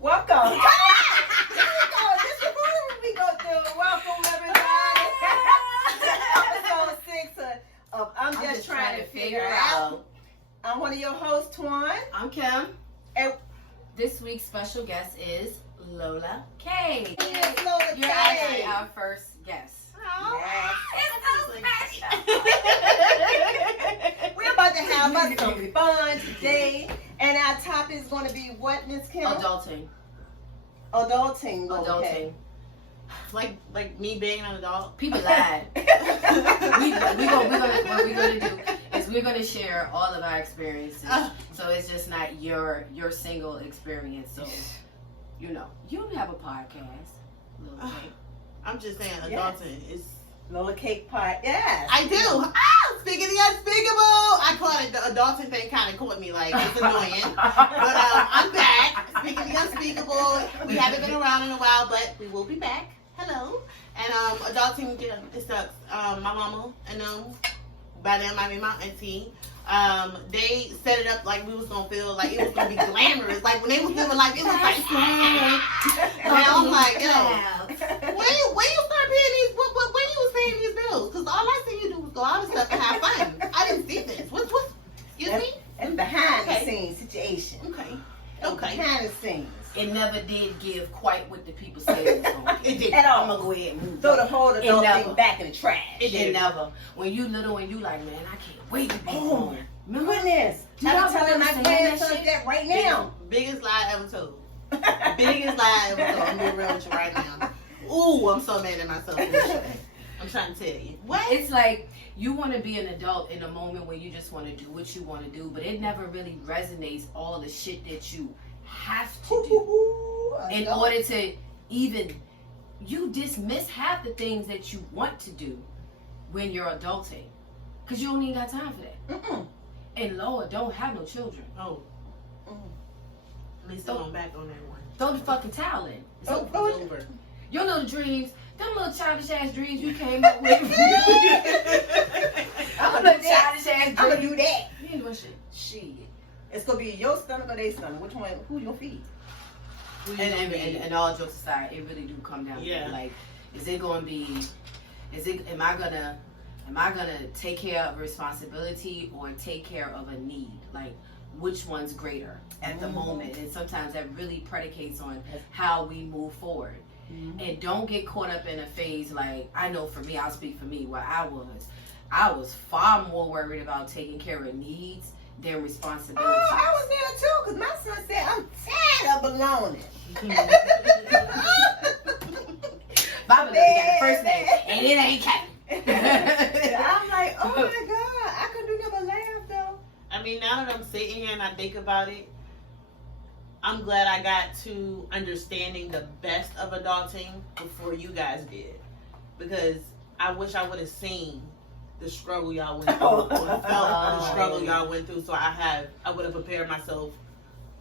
Welcome. Come on. Here we go. This is what we go through. Welcome, everybody. Episode 6 of I'm Just Trying to Figure Out. I'm one of your hosts, Twan. I'm Kim. And this week's special guest is Lola K. Yes, Lola You're K. actually our first guest. Oh, It's so special. We're about to have us some fun today. And our topic is going to be what, Miss Kim? Adulting. Adulting. Okay. Adulting. Like me being an adult. People lied. What we're gonna do is we're gonna share all of our experiences. So it's just not your single experience. So you have a podcast, Lola K. I'm just saying, Yes. adulting is. Lola Cake Pie. Yes. I do. Speaking of the unspeakable, I caught it. The adulting thing kind of caught me. Like, it's annoying. But I'm back. Speaking of the unspeakable, we haven't been around in a while, but we will be back. Hello. And adulting, yeah, it sucks. My mama and by them I mean my auntie. They set it up like we was gonna feel like it was gonna be glamorous. Like when they was living life, it was like. And I'm like, yo, when you start paying these? When you was paying these bills? Because all I see you do was go out and stuff and have fun. I didn't see this. What? Excuse me? And behind Okay. the scenes situation. Okay. Behind the scenes. It never did give quite what the people said it was gonna It give. did. At all. I'm gonna go ahead and move Throw on. the whole adult never. thing back in the trash. It never. When you little and you like, man, I can't wait to be Oh, grown. Remember? Goodness. Do I'm y'all telling my remember saying that grandson shit? that right now. Biggest lie ever told. Biggest lie ever told. I'm being real with you right now. Ooh, I'm so mad at myself. I'm trying to tell you. What? It's like you want to be an adult in a moment where you just want to do what you want to do, but it never really resonates all the shit that you have to do in order to even you dismiss half the things that you want to do when you're adulting because you don't even got time for that. Mm-mm. And Lord, don't have no children. Oh. At least I'm back on that one. Throw the fucking towel in. It's Oh, over. It's over. Your little dreams, them little childish ass dreams you came up with. I'm Them gonna little do that. childish ass I'm gonna dreams. do that. You ain't doing shit. It's gonna be your stomach or their stomach. Which one? Who you gonna feed? And all jokes aside, it really do come down Yeah. to like, am I gonna take care of a responsibility or take care of a need? Like, which one's greater at the moment? And sometimes that really predicates on how we move forward. And don't get caught up in a phase like, I know for me, I'll speak for me, where I was far more worried about taking care of needs than responsibility. Oh, I was there too, because my son said, I'm tired of baloney. Baba got a first name, and it ain't Kevin. I'm like, oh my God, I could do never laugh though. I mean, now that I'm sitting here and I think about it, I'm glad I got to understanding the best of adulting before you guys did. Because I wish I would have seen the struggle y'all went through or felt the struggle y'all went through, so I would have prepared myself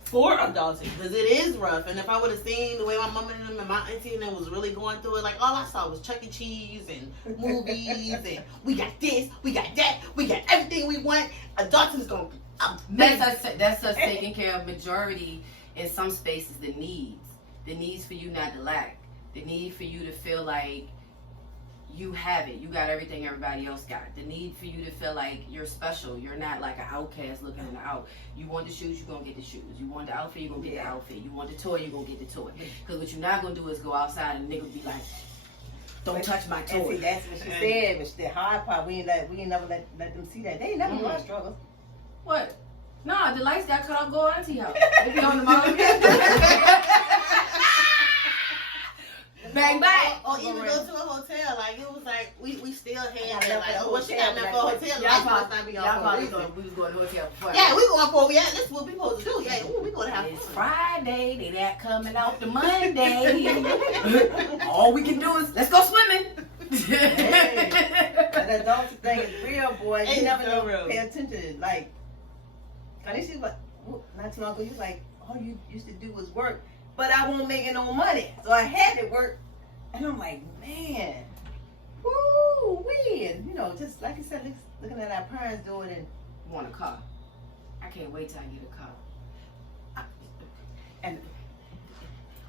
for adulting, because it is rough. And if I would have seen the way my mama and them and my auntie and them was really going through it, like all I saw was Chuck E. Cheese and movies and we got this, we got that, we got everything we want. Adulting's gonna be amazing. That's us taking care of majority in some spaces, the needs for you not to lack, the need for you to feel like you have it, you got everything everybody else got, the need for you to feel like you're special, you're not like an outcast looking in the out. You want the shoes, you're gonna get the shoes. You want the outfit, you're gonna get the outfit. You want the toy, you're gonna get the toy. Because what you're not gonna do is go outside and niggas be like, don't touch my And see, toy. that's what she said, which the hard part, we ain't never let them see that. They ain't never know our struggles. What? Nah, the lights got cut off, go auntie house. They be on the mall. Bang bang. Or even go to a hotel. Like it was like we still had that. Yeah, Like, oh, what she got enough for a hotel? Y'all Like, probably, must not be y'all on for a probably reason. thought we was going to the hotel before. Yeah, we going for this is what we supposed to do. Yeah, ooh, we going to have It's fun. Friday, they not coming out the Monday. All we can do is let's go swimming. Hey, the adult thing is real, boy. You It's never so know. real. Pay attention to it. Like, I see what not too long ago. You was like, all you used to do was work, but I won't make no money, so I had to work. And I'm like, man, woo, win. You know, just like you said, looking at our parents doing it. Want a car? I can't wait till I get a car. And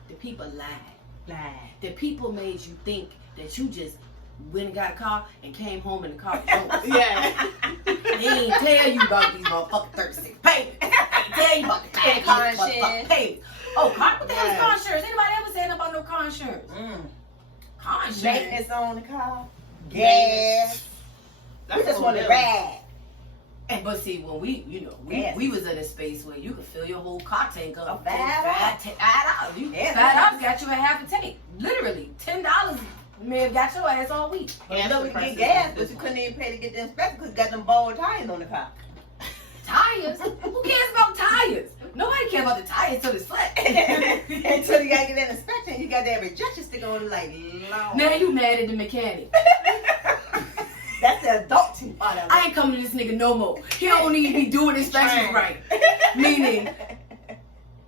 The people lied. Lie. The people made you think that you just went and got a car and came home and the car was yours. Yeah. They ain't tell you about these motherfucking 36 payments. They ain't tell you about the And car insurance. motherfucking payments. Oh, what the hell is Yes. car insurance? Anybody ever saying about no car insurance? Car insurance. Maintenance on the car. Gas. We just want to ride. And but see, when we, you know, Yes. we was in a space where you could fill your whole car tank up. $5. $5. You Yeah. $5 got you a half a tank. Literally, $10 may have got your ass all week. Gas No, we prices get gas, is but you different. couldn't even pay to get the inspection because you got them bald tires on the car. Tires? Who cares about tires? Nobody cares about the tires till it's flat. Until you gotta get that inspection, you got that rejection sticker on it like, Lord. Now you mad at the mechanic. That's the adulting part of it. I ain't coming to this nigga no more. He don't need to be doing inspections right. Meaning,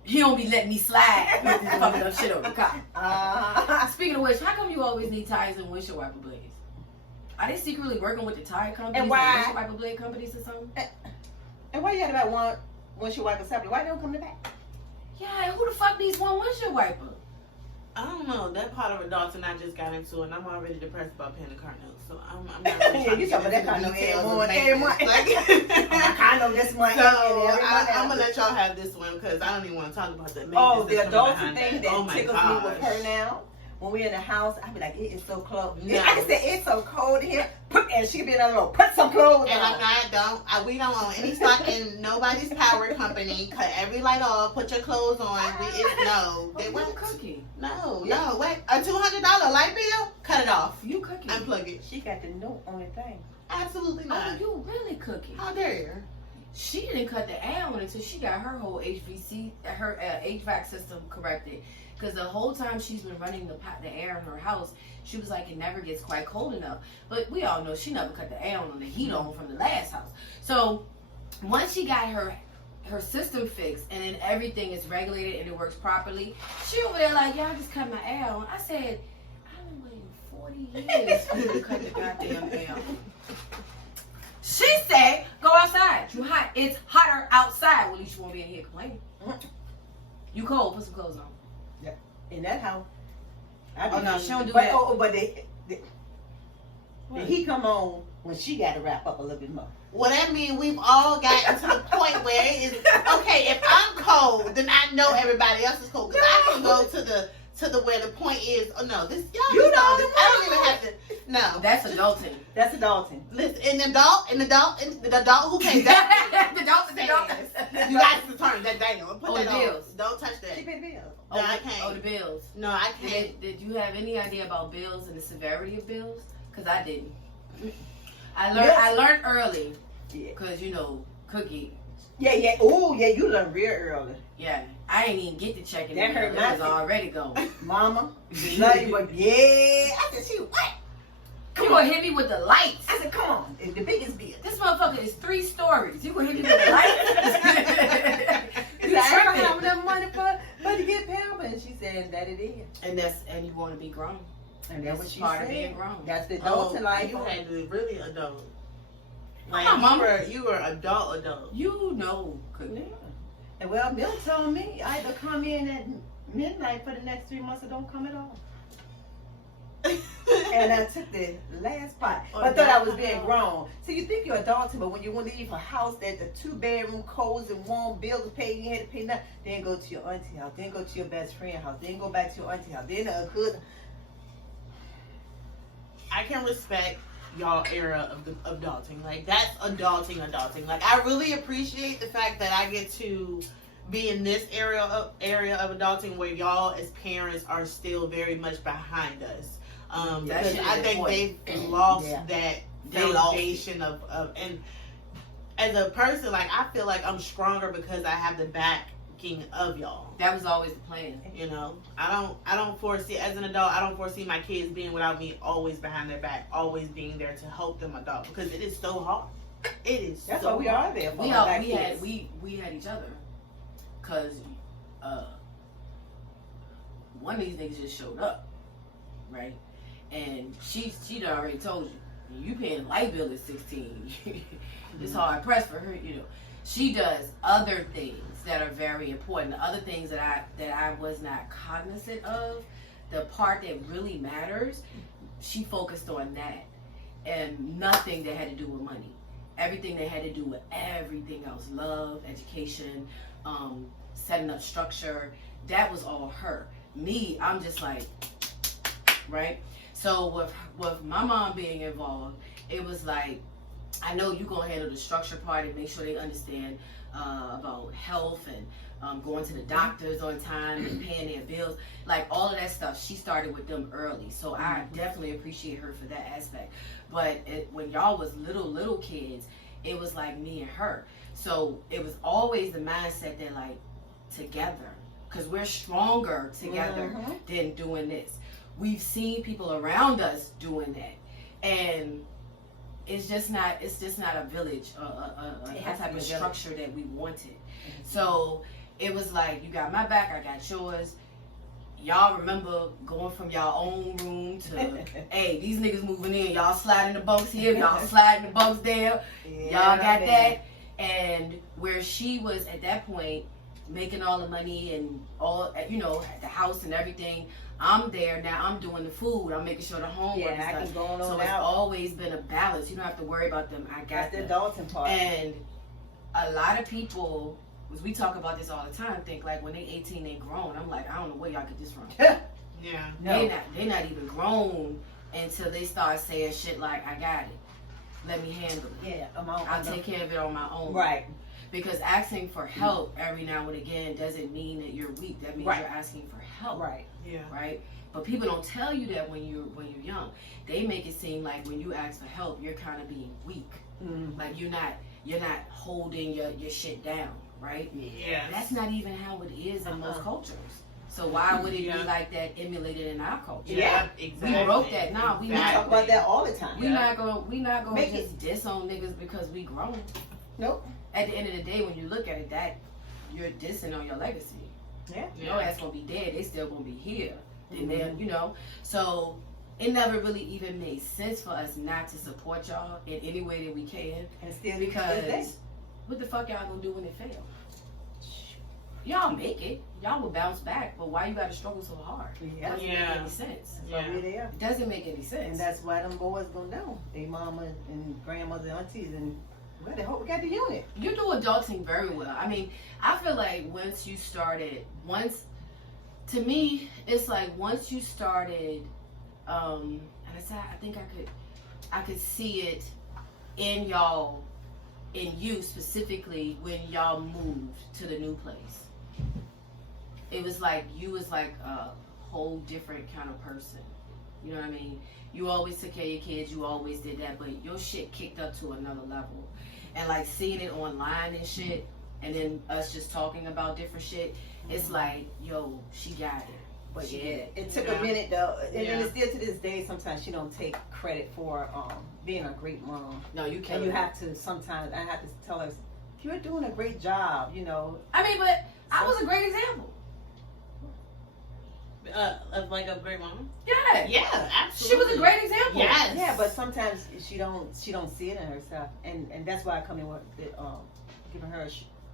he don't be letting me slide with this fucking up shit on the car. Speaking of which, how come you always need tires and windshield wiper blades? Are they secretly working with the tire companies And why? windshield wiper blade companies or something? And why you had about one windshield wiper separate? Why they don't come to back? Yeah, who the fuck needs one windshield wiper? I don't know. That part of adulting I just got into, and I'm already depressed about paying the car notes. So I'm not really trying You to talking get about that car into the note details every of month, maintenance. Like, I know this one. So and I'm gonna let y'all have this one because I don't even want to talk about that. Oh, the maintenance that's adulting coming thing behind that Oh my tickles me with gosh. her now. When we're in the house, I be like, it is so cold. No. I can say it's so cold here. And she can be in another room. Put some clothes And on. we don't own any stock in nobody's power company. Cut every light off. Put your clothes on. Oh, They you won't. cooking. No. Wait, a $200 light bill? Cut it off. You cooking. Unplug it. She got the note on the thing. Absolutely Oh, not. you really cooking. How dare you? She didn't cut the air on until she got her whole HVAC system corrected. Because the whole time she's been running the air in her house, she was like, it never gets quite cold enough. But we all know she never cut the air on the heat on from the last house. So once she got her system fixed and then everything is regulated and it works properly, she over there like, y'all just cut my air on. I said, I've been waiting 40 years for you to cut the goddamn air on. She said, go outside. You hot. It's hotter outside. Well, at least you won't be in here complaining. You cold. Put some clothes on. In that house. Oh, no, she don't do but, that. But the heat come on when she got to wrap up a little bit more. Well, that means we've all gotten to the point where it is okay. If I'm cold, then I know everybody else is cold because I can go to the where the point is. Oh no, this y'all. You just know this, I don't even have to. No, That's adulting. That's adulting. listen. An adult who pays that. The adulting. You got to turn that down. Put Oh, that the on. bills. Don't touch that. She paid the bills. No, I can't. Oh, the bills. No, I can't. Did you have any idea about bills and the severity of bills? Because I didn't. I learned early. Yeah. Because, you know, Cookie. Yeah. Oh, yeah, you learned real early. Yeah. I ain't even get to check it. That It hurt was my feelings. already gone. Mama, we love you, but yeah. I said, she what? You gonna hit me with the lights. I said, come on. It's the biggest bill. This motherfucker is 3 stories. You gonna hit me with the lights? She said, I don't have enough money for to get payment. And she said that it is. And you want to be grown. And that's what she part said. of being grown. That's the adulting life. You had to be really adult. My Like mama- you were adult. You know, Cookie. Yeah. And well, Bill told me I either come in at midnight for the next 3 months or don't come at all. And I took the last part. But I thought I was being grown. So you think you're adulting, but when you want to leave a house that the 2-bedroom, cozy and warm, bills paid, you had to pay nothing, then go to your auntie house, then go to your best friend house, then go back to your auntie house, then a good. I can respect y'all era of the adulting. Like that's adulting. Like I really appreciate the fact that I get to be in this area of adulting where y'all as parents are still very much behind us. That Because shit I is think important. they've lost Yeah. that They lost foundation of and as a person, like I feel like I'm stronger because I have the backing of y'all. That was always the plan. You know, I don't foresee as an adult. I don't foresee my kids being without me always behind their back, always being there to help them adult because it is so hard. It is. That's so why we hard. are there for We our all black we kids. had cause one of these niggas just showed up, right? And she'd already told you paying light bill at 16. It's hard pressed for her, you know. She does other things that are very important. The other things that I was not cognizant of, the part that really matters, she focused on that, and nothing that had to do with money. Everything that had to do with everything else, love, education, setting up structure, that was all her. Me, I'm just like, right? So with my mom being involved, it was like, I know you're going to handle the structure part and make sure they understand about health and going to the doctors on time and paying their bills. Like, all of that stuff, she started with them early. So I definitely appreciate her for that aspect. But when y'all was little kids, it was like me and her. So it was always the mindset that, like, together. Because we're stronger together than doing this. We've seen people around us doing that. And it's just not a village, a type of structure that we wanted. So it was like, you got my back, I got yours. Y'all remember going from y'all own room to, hey, these niggas moving in, y'all sliding the bunks here, y'all sliding the bunks there, y'all got that. And where she was at that point making all the money and all, you know, the house and everything, I'm there now. I'm doing the food. I'm making sure the homework is done. I can go on so it's always been a balance. You don't have to worry about them. I got the adulting part. And a lot of people, as we talk about this all the time, think like when they 18, they grown. I'm like, I don't know where y'all get this from. Yeah. No. They're not even grown until they start saying shit like, I got it. Let me handle it. Yeah, I'll take care of it on my own. Right. Because asking for help every now and again doesn't mean that you're weak. That means you're asking for help. Right. Yeah. Right? But people don't tell you that when you're young. They make it seem like when you ask for help, you're kind of being weak. Like you're not holding your shit down, right? Yeah. That's not even how it is in most cultures. So why would it be like that emulated in our culture? Yeah, exactly. We broke that. Nah, we not talk about that all the time. We not gonna just diss on niggas because we grown. Nope. At the end of the day, when you look at it, that you're dissing on your legacy. Yeah. Your ass gonna be dead. They still gonna be here. And then, you know, so it never really even made sense for us not to support y'all in any way that we can. And still Because what the fuck y'all gonna do when it fail? Y'all make it. Y'all will bounce back. But why you gotta struggle so hard? It doesn't make any sense. It doesn't make any sense. And that's why them boys gonna know. They mamas and grandmothers and aunties and well, they hope we got the unit. You do adulting very well. I mean, I feel like once you started, to me, it's like once you started, and I think I could see it in y'all, in you specifically when y'all moved to the new place. It was like you was like a whole different kind of person. You know what I mean? You always took care of your kids, you always did that, but your shit kicked up to another level. And like seeing it online and shit, and then us just talking about different shit, it's like, yo, she got it. But it took a minute though, and it's still to this day. Sometimes she don't take credit for being a great mom. No, you can't. And you have to. Sometimes I have to tell her, you're doing a great job. You know. I mean, but I was a great example. Of like a great mom. Yeah. Yeah, absolutely. She was a great example. Yes. Yeah, but sometimes she don't see it in herself, and that's why I come in with giving her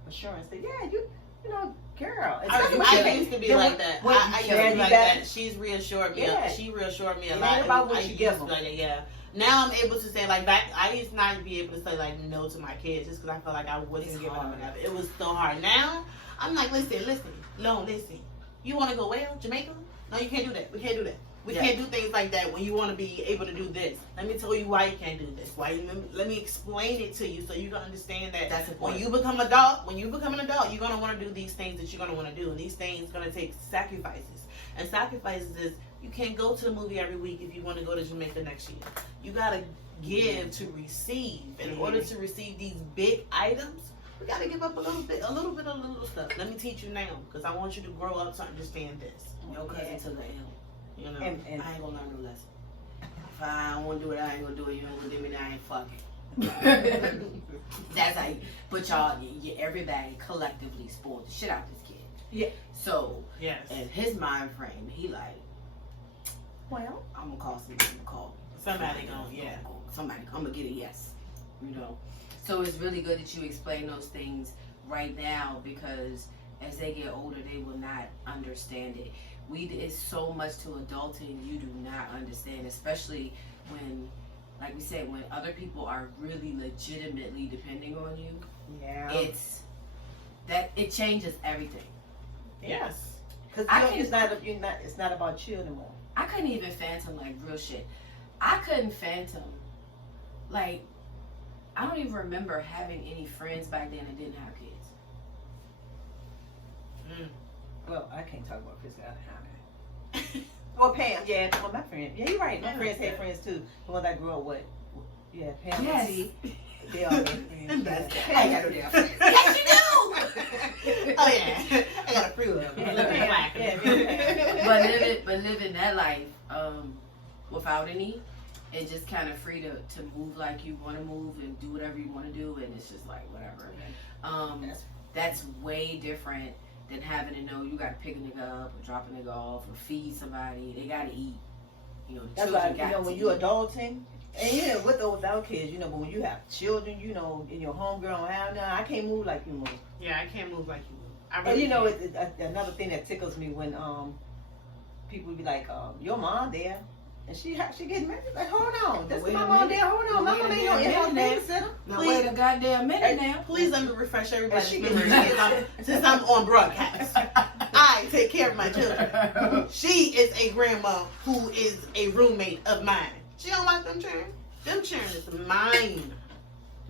assurance that you know, girl. I used to be like that. I used to be like that. She's reassured me. Yeah. She reassured me a It lot. ain't about what I you used give to them. be like that, yeah. Now I'm able to say like back. I used not to be able to say like no to my kids just because I felt like I wasn't giving them enough. It was so hard. Now I'm like, listen. You want to go Jamaica? No, you can't do that. We can't do that. We can't do things like that when you want to be able to do this. Let me tell you why you can't do this. Let me explain it to you so you can understand that when you become an adult, you're going to want to do these things that you're going to want to do. And these things are going to take sacrifices. And sacrifices is you can't go to the movie every week if you want to go to Jamaica next year. You got to give to receive. In order to receive these big items, we got to give up a little bit of little stuff. Let me teach you now because I want you to grow up to understand this. Your cousin took an L. You know, and I ain't gonna learn no lesson. If I don't want to do it, I ain't gonna do it. You ain't gonna give me that, I ain't fucking. That's how but y'all, everybody collectively spoiled the shit out this kid. Yeah. So, yes. in his mind frame, he like, well, I'm gonna call somebody. Somebody gonna, Somebody, I'm gonna get a yes. You know. So it's really good that you explain those things right now, because as they get older, they will not understand it. It's so much to adulting you do not understand, especially when, like we said, when other people are really legitimately depending on you. Yeah. It changes everything. Yes. Because it's not about you anymore. I couldn't even phantom, like, real shit. I couldn't phantom, like, I don't even remember having any friends back then that didn't have kids. Well, I can't talk about Chris out of how. Well, Pam, yeah, well, my friend. Yeah, you're right. My friends had friends too. The ones I grew up with. Yeah, Pam Yes. and T. They all had friends. That's Yeah. good. I ain't got no damn friends. Yes, you do. Oh yeah, I got a free one. But living that life without any, and just kind of free to move like you want to move and do whatever you want to do, and it's just like whatever. That's way different than having to know you got to pick a nigga up or drop a nigga off or feed somebody. They got to eat. You know, the That's children why, got you know, to when eat. you're adulting, and yeah, with or without kids, you know, but when you have children, you know, in your homegirl don't have none, I can't move like you move. Yeah, I can't move like you move. I And really you know, can't. another thing that tickles me when people be like, your mom there, and she getting married. Like, hold on, this is Wait my a mom minute. there. Hold on, my mom ain't no Wait a in-house minute. babysitter. Now wait a goddamn minute now. Please let me refresh everybody's She memory gets- since I'm on broadcast. I take care of my children. She is a grandma who is a roommate of mine. She don't like them children. Them children is mine.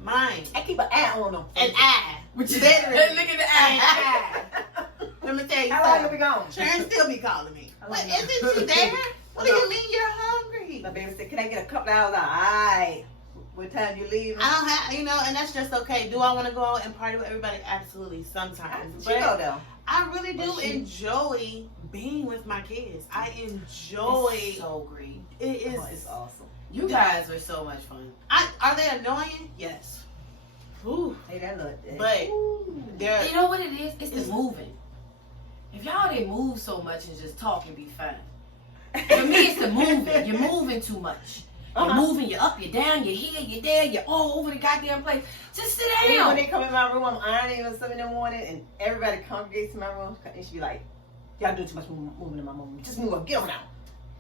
Mine. I keep an eye on them. And I. Which is Literally. look at the eye. Let me tell you How long have we something. gone? Children still be calling me. How What, long have isn't she there? What do you mean you're hungry? My baby said, can I get a couple hours? Alright. What time you leaving? I don't have, and that's just okay. Do I want to go out and party with everybody? Absolutely, sometimes. She go But though. I really do But she- enjoy being with my kids. I enjoy It's so great. it. Is Oh, it's awesome. You guys are so much fun. are they annoying? Yes. Ooh, Hey, that look. but they're You know what it is? It's the moving. If y'all didn't move so much and just talk and be fine. For me, it's the moving. You're moving too much. You're moving. You're up. You're down. You're here. You're there. You're all over the goddamn place. Just sit Even when down. they come in my room, I'm ironing or something in the morning, and everybody congregates in my room, and she be like, y'all do too much moving in my room. Just move up. Get on out.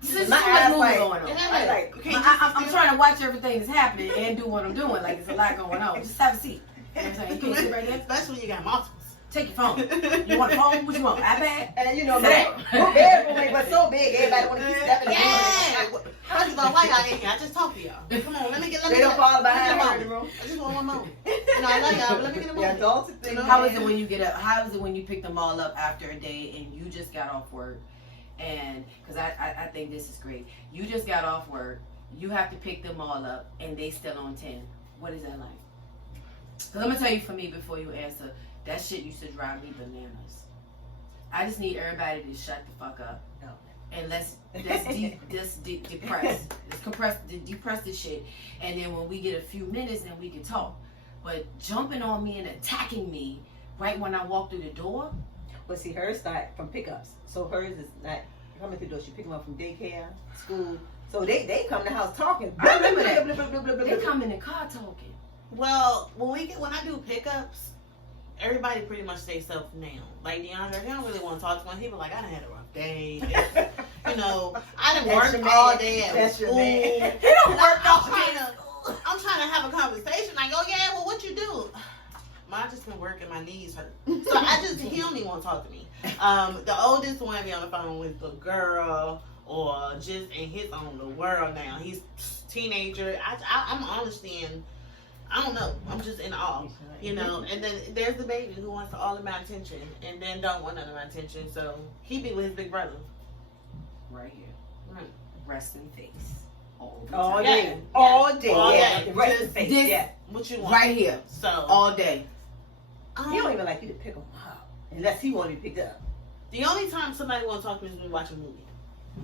This is too My much eyes moving like- going on. And I like, you can't I'm just trying to watch everything that's happening and do what I'm doing. Like, it's a lot going on. Just have a seat. You know what I'm saying? You can't sit right there. Especially when you got multiples. Take your phone. You want a phone? What you want? iPad? and you know, Sit my bedroom ain't but so big, everybody want to keep stepping in. Yeah. First of all, why y'all in here? I just talked to y'all. Come on, let me get. They don't fall behind her in the I room. just want one moment. You know, I love y'all, but let me get a The moment. adults thing. How is it when you get up? How is it when you pick them all up after a day and you just got off work? And because I think this is great. You just got off work. You have to pick them all up and they still on 10. What is that like? Because I'm going to tell you for me before you answer, that shit used to drive me bananas. I just need everybody to shut the fuck up. No. And let's depress. Let's depress this shit. And then when we get a few minutes, then we can talk. But jumping on me and attacking me right when I walk through the door, But see, hers start from pickups. So hers is not coming through the door. She pick them up from daycare, school. So they come to the house talking. I remember that. Blah, blah, blah, blah, blah, they blah. come in the car talking. Well, when I do pickups, everybody pretty much stays self now. Like DeAndre, he don't really want to talk to one. He be like, I done had a rough day. You know, I done That's worked your all man. day at That's your school. man. He don't work I'm all trying day. to- I'm trying to have a conversation. Like, oh yeah, well, what you do? I just been working, my knees hurt. So he don't even want to talk to me. The oldest one be on the phone with the girl or just in his own little world now. He's teenager. I'm honestly I don't know. I'm just in awe, you know. And then there's the baby who wants all of my attention and then don't want none of my attention. So he be with his big brother. Right here. Right. Rest in face. All the All time. Yeah. day. All day. All Yeah. day. The rest of the Just face. this- Yeah. What you want? Right here. So All day. He don't even like you to pick him up. Unless he want to be picked up. the only time somebody want to talk to me is when we watch a movie.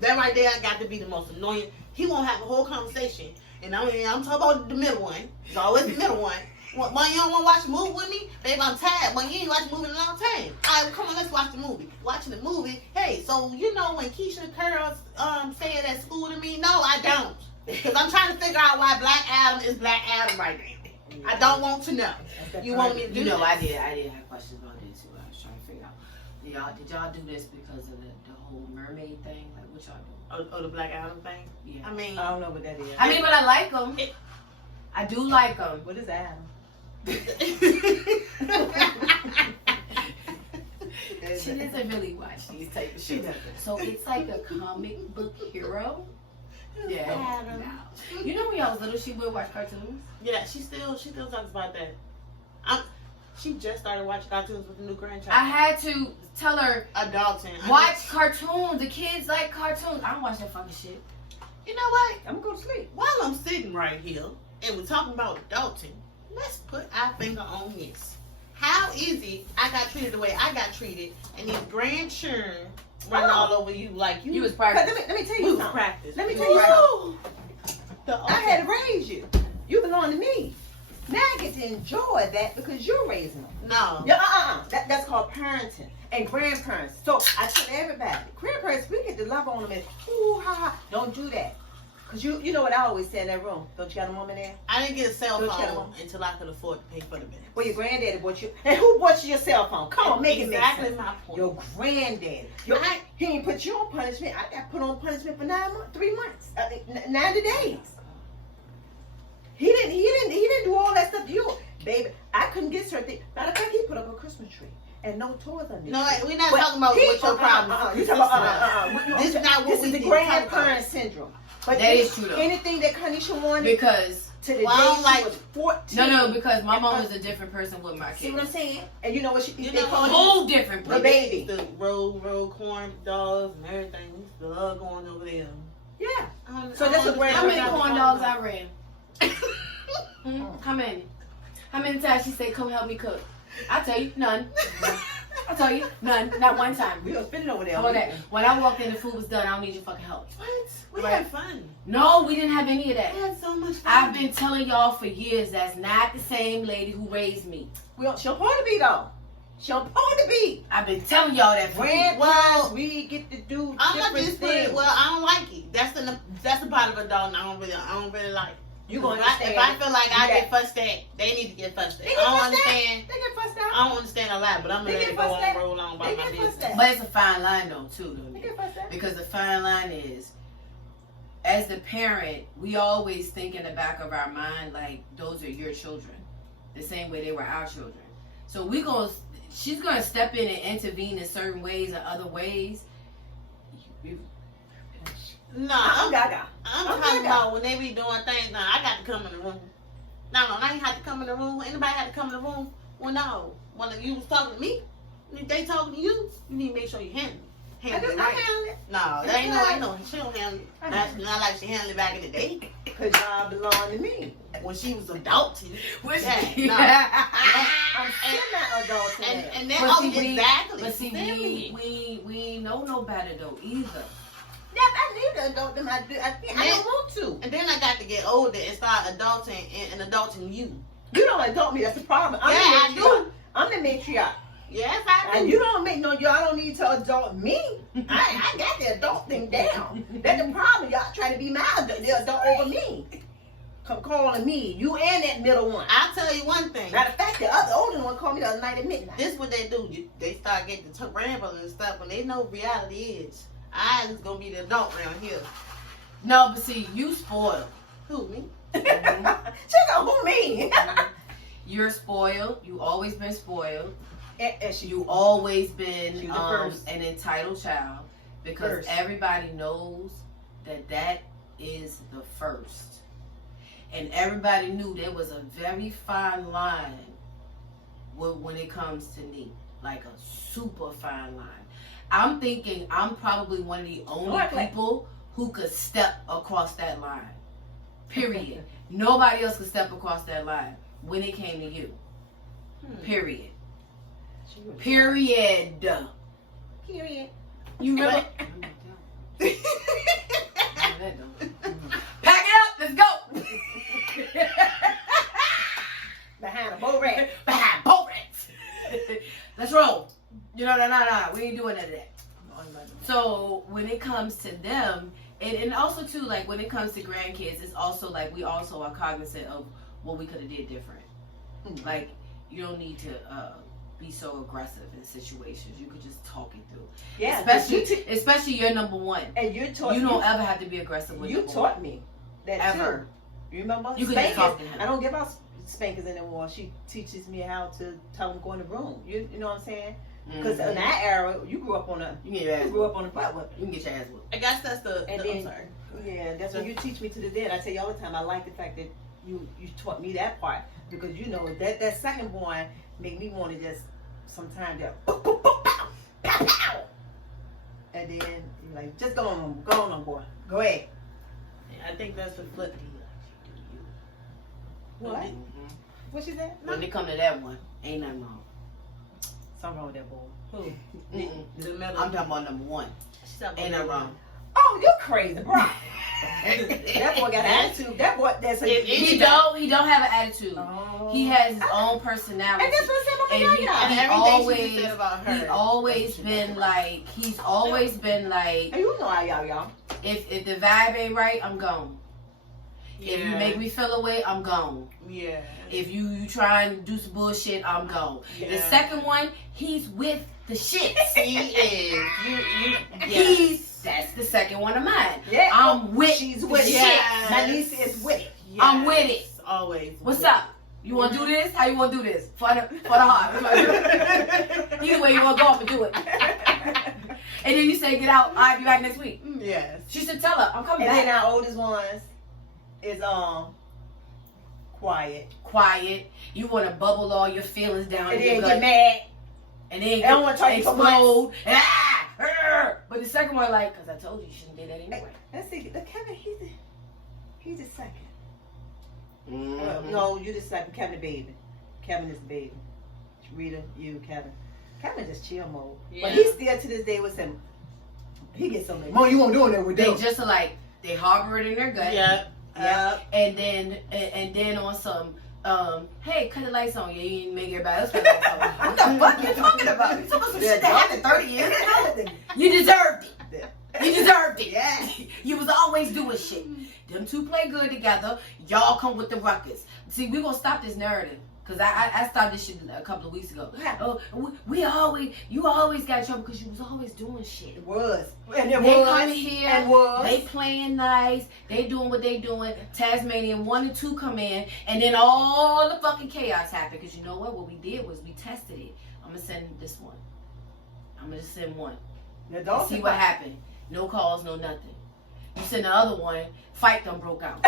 That right there got to be the most annoying. He won't have a whole conversation. And I'm talking about the middle one. It's always the middle one. When you don't want to watch a movie with me, babe, I'm tired. When you ain't watched a movie in a long time. All right, come on, let's watch the movie. Watching the movie. Hey, so you know when Keisha Curls said at school to me? No, I don't. Because I'm trying to figure out why Black Adam is Black Adam right now. I don't want to know. You want me to do You know, this? I did have questions about it too. I was trying to figure out. Did y'all do this because of the whole mermaid thing? Like, what y'all do? Oh, the Black Adam thing? Yeah. I mean, I don't know what that is. I mean, but I like them. I do like them. What is Adam? She doesn't really watch these type of She shows. doesn't. So it's like a comic book hero. Yeah. Adam. No. You know when y'all was little, she would watch cartoons. Yeah, she still talks about that. She just started watching cartoons with the new grandchild. I had to tell her, Adulting. watch cartoons. The kids like cartoons. I don't watch that fucking shit. You know what? I'm gonna go to sleep. While I'm sitting right here and we're talking about adulting, let's put our finger on this. How is it I got treated the way I got treated and these grandchildren running all over you like You was Cause practicing. let me tell you you was something. practice. Let me tell you something. Woo! The I had to raise you. You belong to me. Now I get to enjoy that because you're raising them. No. Yeah, that's called parenting and grandparents. So I tell everybody, grandparents, we get to love on them and ooh ha ha. Don't do that. Cause you know what I always say in that room. Don't you got a woman there? I didn't get a cell Don't tell phone them. until I could afford to pay for the bill. Well, your granddaddy bought you. And who bought you your cell phone? Come on, make it make Exactly sense. my point. Your granddad. He ain't put you on punishment. I got put on punishment for 3 months. 90 days. He didn't do all that stuff to you. Baby, I couldn't get certain things. Matter of fact, he put up a Christmas tree and no toys on it. No, we're not talking about what your problem is. You talking about This is not what this we is the did. grandparent syndrome. But That is true, though. anything that Kanisha wanted Because to the Well, I day don't she like- was 14. no, because my mom was a different person with my See kids. what I'm saying? And you know what You they know call A it? whole different The person. baby. The roll corn dogs and everything. We used to love going over there. Yeah. I So that's don't what understand How many what corn y'all dogs talking I ran? How many? How many times she said, "Come help me cook"? I tell you, none. I tell you, none. Not one time. We was spinning over there. All that. When I walked in, the food was done. I don't need your fucking help. What? We Right. had fun. No, we didn't have any of We that. had so much fun. I've been telling y'all for years that's not the same lady who raised me. She don't supposed to be though. She don't supposed to be. I've been telling y'all that for years. Grandparents, we get to do I'm not different just put it. things. Well, I don't like it. That's the part of adult I don't really like. You gonna if I understand? feel like You I got- get fussed at, they need to get fussed at. They I get don't fussed at. understand. They get fussed out. I don't understand a lot, but I'm gonna They let get it go fussed on at. roll on by They my get business. fussed at. But it's a fine line though, too, They though. get fussed out. Because the fine line is, as the parent, we always think in the back of our mind like those are your children, the same way they were our children. So she's gonna step in and intervene in certain ways and other ways. No, I'm gaga. I'm I'm talking gaga. about when they be doing things. Now I got to come in the room. No, I ain't had to come in the room. Anybody had to come in the room? Well, no. When you was talking to me, if they talking to you, you need to make sure you handle it. I Handle it do. I right. handle it. No, that ain't no. She don't handle it. I That's handle not like she handled it back in the day Cause y'all belong to me. when she was adulting. Yeah. I'm still not adult to that. And then But see, exactly. But see, Feel me? we know no better though either. Yeah, I need to adult them. I don't want to. And then I got to get older and start adulting and adulting you. You don't adult me. That's the problem. Yeah, I the do. matriarch. I'm the matriarch. Yes, I do. And you don't make y'all don't need to adult me. I got the adult thing down. That's the problem. Y'all trying to be my adult, the adult over me. Come calling me. You and that middle one. I'll tell you one thing. Matter of fact, the other older one called me the other night at midnight. This what they do. They start getting to rambling and stuff, and they know what reality is. I is gonna be the adult around here. No, but see, you spoiled. Who me? She go, who me? You're spoiled. You always been spoiled. and she You always been She the first. an entitled child because First. everybody knows that is the first, and everybody knew there was a very fine line when it comes to me, like a super fine line. I'm thinking I'm probably one of the only Like- people who could step across that line. Period. Nobody else could step across that line when it came to you. Period. Period. Period. You remember? Pack it up. Let's go. Behind a bow rack. Behind both rats. Let's roll. You know, no. We ain't doing none of that. So when it comes to them, and also too, like when it comes to grandkids, it's also like we also are cognizant of what we could have did different. Like, you don't need to be so aggressive in situations. You could just talk it through. Yeah, Especially you're number one. and you taught You don't ever have to be aggressive with You number taught one. me that Ever. too. You remember? You could just talk to him. I don't give out spankers anymore. She teaches me how to tell them go in the room. You know what I'm saying? Because in that era, you grew up on a You can get your ass you grew whooped. up on a butt whip. You can get your ass whooped. I guess that's And I'm then sorry. yeah, that's what you teach me to the day. And I tell you all the time, I like the fact that you taught me that part because you know that second one made me want to just sometimes just pow, pow. And then you're like, just go on, boy, go ahead. I think that's the flip. What? Mhm. What she said? When it come to that one, ain't nothing wrong. Something wrong with that boy. Who? Mm-mm. The middle. I'm talking about number one. Ain't nothing wrong. Oh, you're crazy, bro. That boy got an attitude. That boy, that's a He don't have an attitude. Oh. He has his own personality. And that's what I said about And my he young everything she just always, said about her. he always been like, he's always been like, Hey, you know how y'all. if the vibe ain't right, I'm gone. Yeah. If you make me feel away, I'm gone. Yeah. If you try and do some bullshit, I'm gone. The Yeah. second one, he's with the shit. He is. You. That's the second one of mine. Yeah. I'm with She's the with shit. Yes. My niece is with it. Yes. I'm with it. Always. What's with up? You want to do this? How you want to do this? For the heart. Either way, you want to go up and do it. And then you say, get out. I'll be back next week. it. Yes. She should tell her, I'm coming And then back. our oldest ones is quiet. Quiet. You want to bubble all your feelings down And in your then gut. get mad. And then I don't wanna talk to you for explode. But the second one, like, because I told you shouldn't do that anyway. Let's see. Look, Kevin, he's the second. Mhm. No, you the second. Kevin the baby. Kevin is the baby. Rita, you, Kevin. Kevin just chill mode. Yeah. But he's still to this day with him. He gets so many. Mom, you won't do that with They them. just like, they harbor it in their gut. Yep. Yeah. And then on some, hey, cut the lights on. Yeah, you didn't make everybody else cut the lights on. What the fuck you talking about? You talking about some shit that happened 30 years ago? You deserved it. You deserved it. Yeah. You was always doing shit. Them two play good together. Y'all come with the ruckus. See, we gonna stop this narrative. Cause I stopped this shit a couple of weeks ago. Yeah. Oh, you always got trouble because you was always doing shit. It was. And it They was. coming here, And was. they playing nice, they doing what they doing. Tasmanian 1 and 2 come in, and then all the fucking chaos happened. Cause you know what? What we did was we tested it. I'm gonna send this one. I'm gonna just send one. The And dog see what happened. No calls, no nothing. You send the other one, fight done broke out.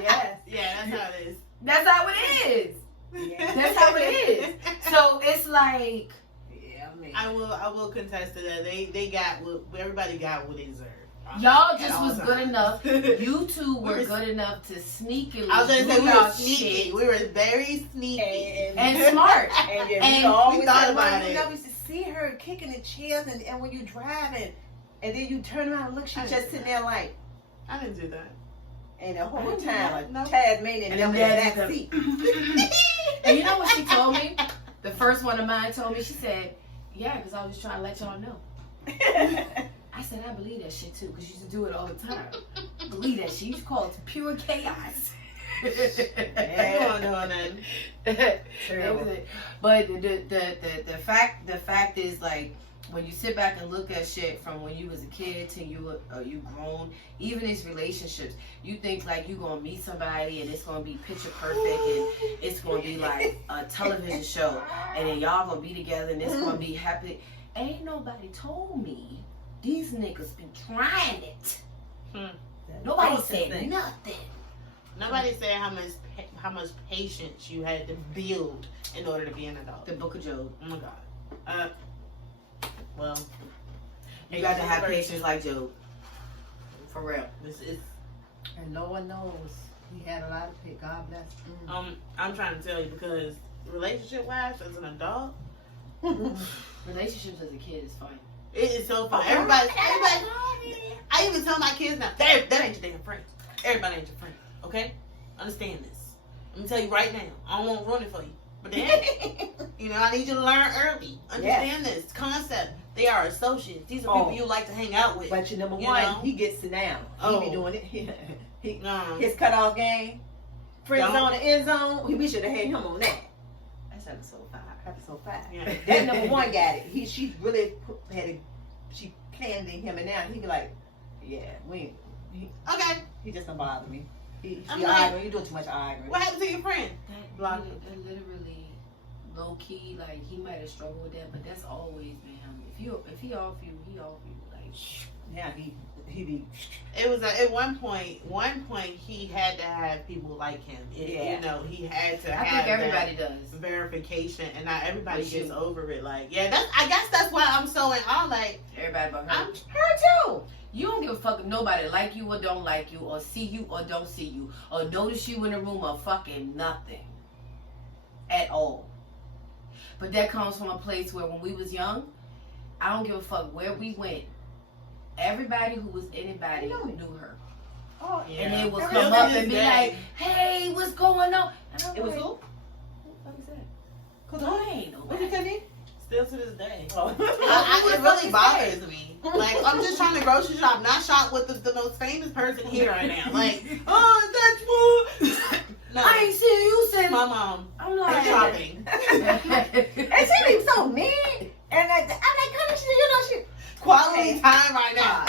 Yes. Yeah, that's how it is. That's how it is. Yeah. That's how it is. So it's like, Yeah, I mean. I will contest to that. They got what everybody got what they deserved. y'all At just all was times. good enough. You two We were were- good enough to sneakily I was gonna say do we y'all were sneaky. shit We were very sneaky. and smart. And yeah, And we always we thought said, about "Well, it." You know, we used to see her kicking the chairs, and when you driving, and then you turn around and look, she's I just didn't sitting do there like, I didn't do that. and the I whole didn't do time, that, like no. Tasmanian And in the then back daddy seat. And you know what she told me? The first one of mine told me, she said, yeah, because I was just trying to let y'all know. I said, I believe that shit too, because you used to do it all the time. I believe that shit. You used to call it pure chaos. You don't know nothing. That Terrible. was it. But the fact is, like, when you sit back and look at shit from when you was a kid to you grown, even these relationships, you think like you gonna meet somebody and it's gonna be picture perfect and it's gonna be like a television show and then y'all gonna be together and it's gonna be happy. Ain't nobody told me these niggas been trying it. Nobody said nothing. Nobody said how much patience you had to build in order to be an adult. The Book of Job. Oh my God. Well, You got to have patience like Job. For real. This is. And no one knows. He had a lot of pick. God bless. I'm trying to tell you because relationship wise, as an adult, Relationships as a kid is fun. it is so fun. Everybody. I even tell my kids now, that ain't your damn friends. Everybody ain't your friend. Okay? Understand this. Let me tell you right now. I don't want to ruin it for you. But then, I need you to learn early. Understand this concept. They are associates. These are people you like to hang out with. But you number You one, know? he gets it down. Oh. He be doing it. No. His cutoff game. friend Don't. zone and end zone. We should have had him on that. That's episode 5. Episode 5. Yeah. That number 1 got it. She really she planned him, and now he be like, yeah, Okay. he just don't bother me. He I'm like- arguing. You doing too much arguing. What happened to your friend? That, Block that literally low key, like he might have struggled with that, but that's always been him. If he off you, he off you. Like Now he be. It was at one point he had to have people like him. Yeah. You know, he had to I have think everybody that does. verification, and not everybody But gets you- over it. Like, yeah, I guess that's why I'm so in awe. Like, Everybody but her. I'm Her too. You don't give a fuck if nobody like you or don't like you or see you or don't see you or notice you in the room or fucking nothing at all. But that comes from a place where when we was young, I don't give a fuck where we went. Everybody who was anybody You know me. knew her. Oh, Yeah. And they would Still come to up this and be day. like, hey, what's going on? And I'm it was like, who? Who the fuck is that? Cause No, it ain't What you nobody. said? still to this day. Oh. It really bothers me. Like, I'm just trying to grocery shop, not shop with the most famous person here right now. Like, oh, that's what. No, I ain't seen you since. my mom. I'm Her like, shopping. And she be so mean. And I'm like, honey, you know she. Quality time right now.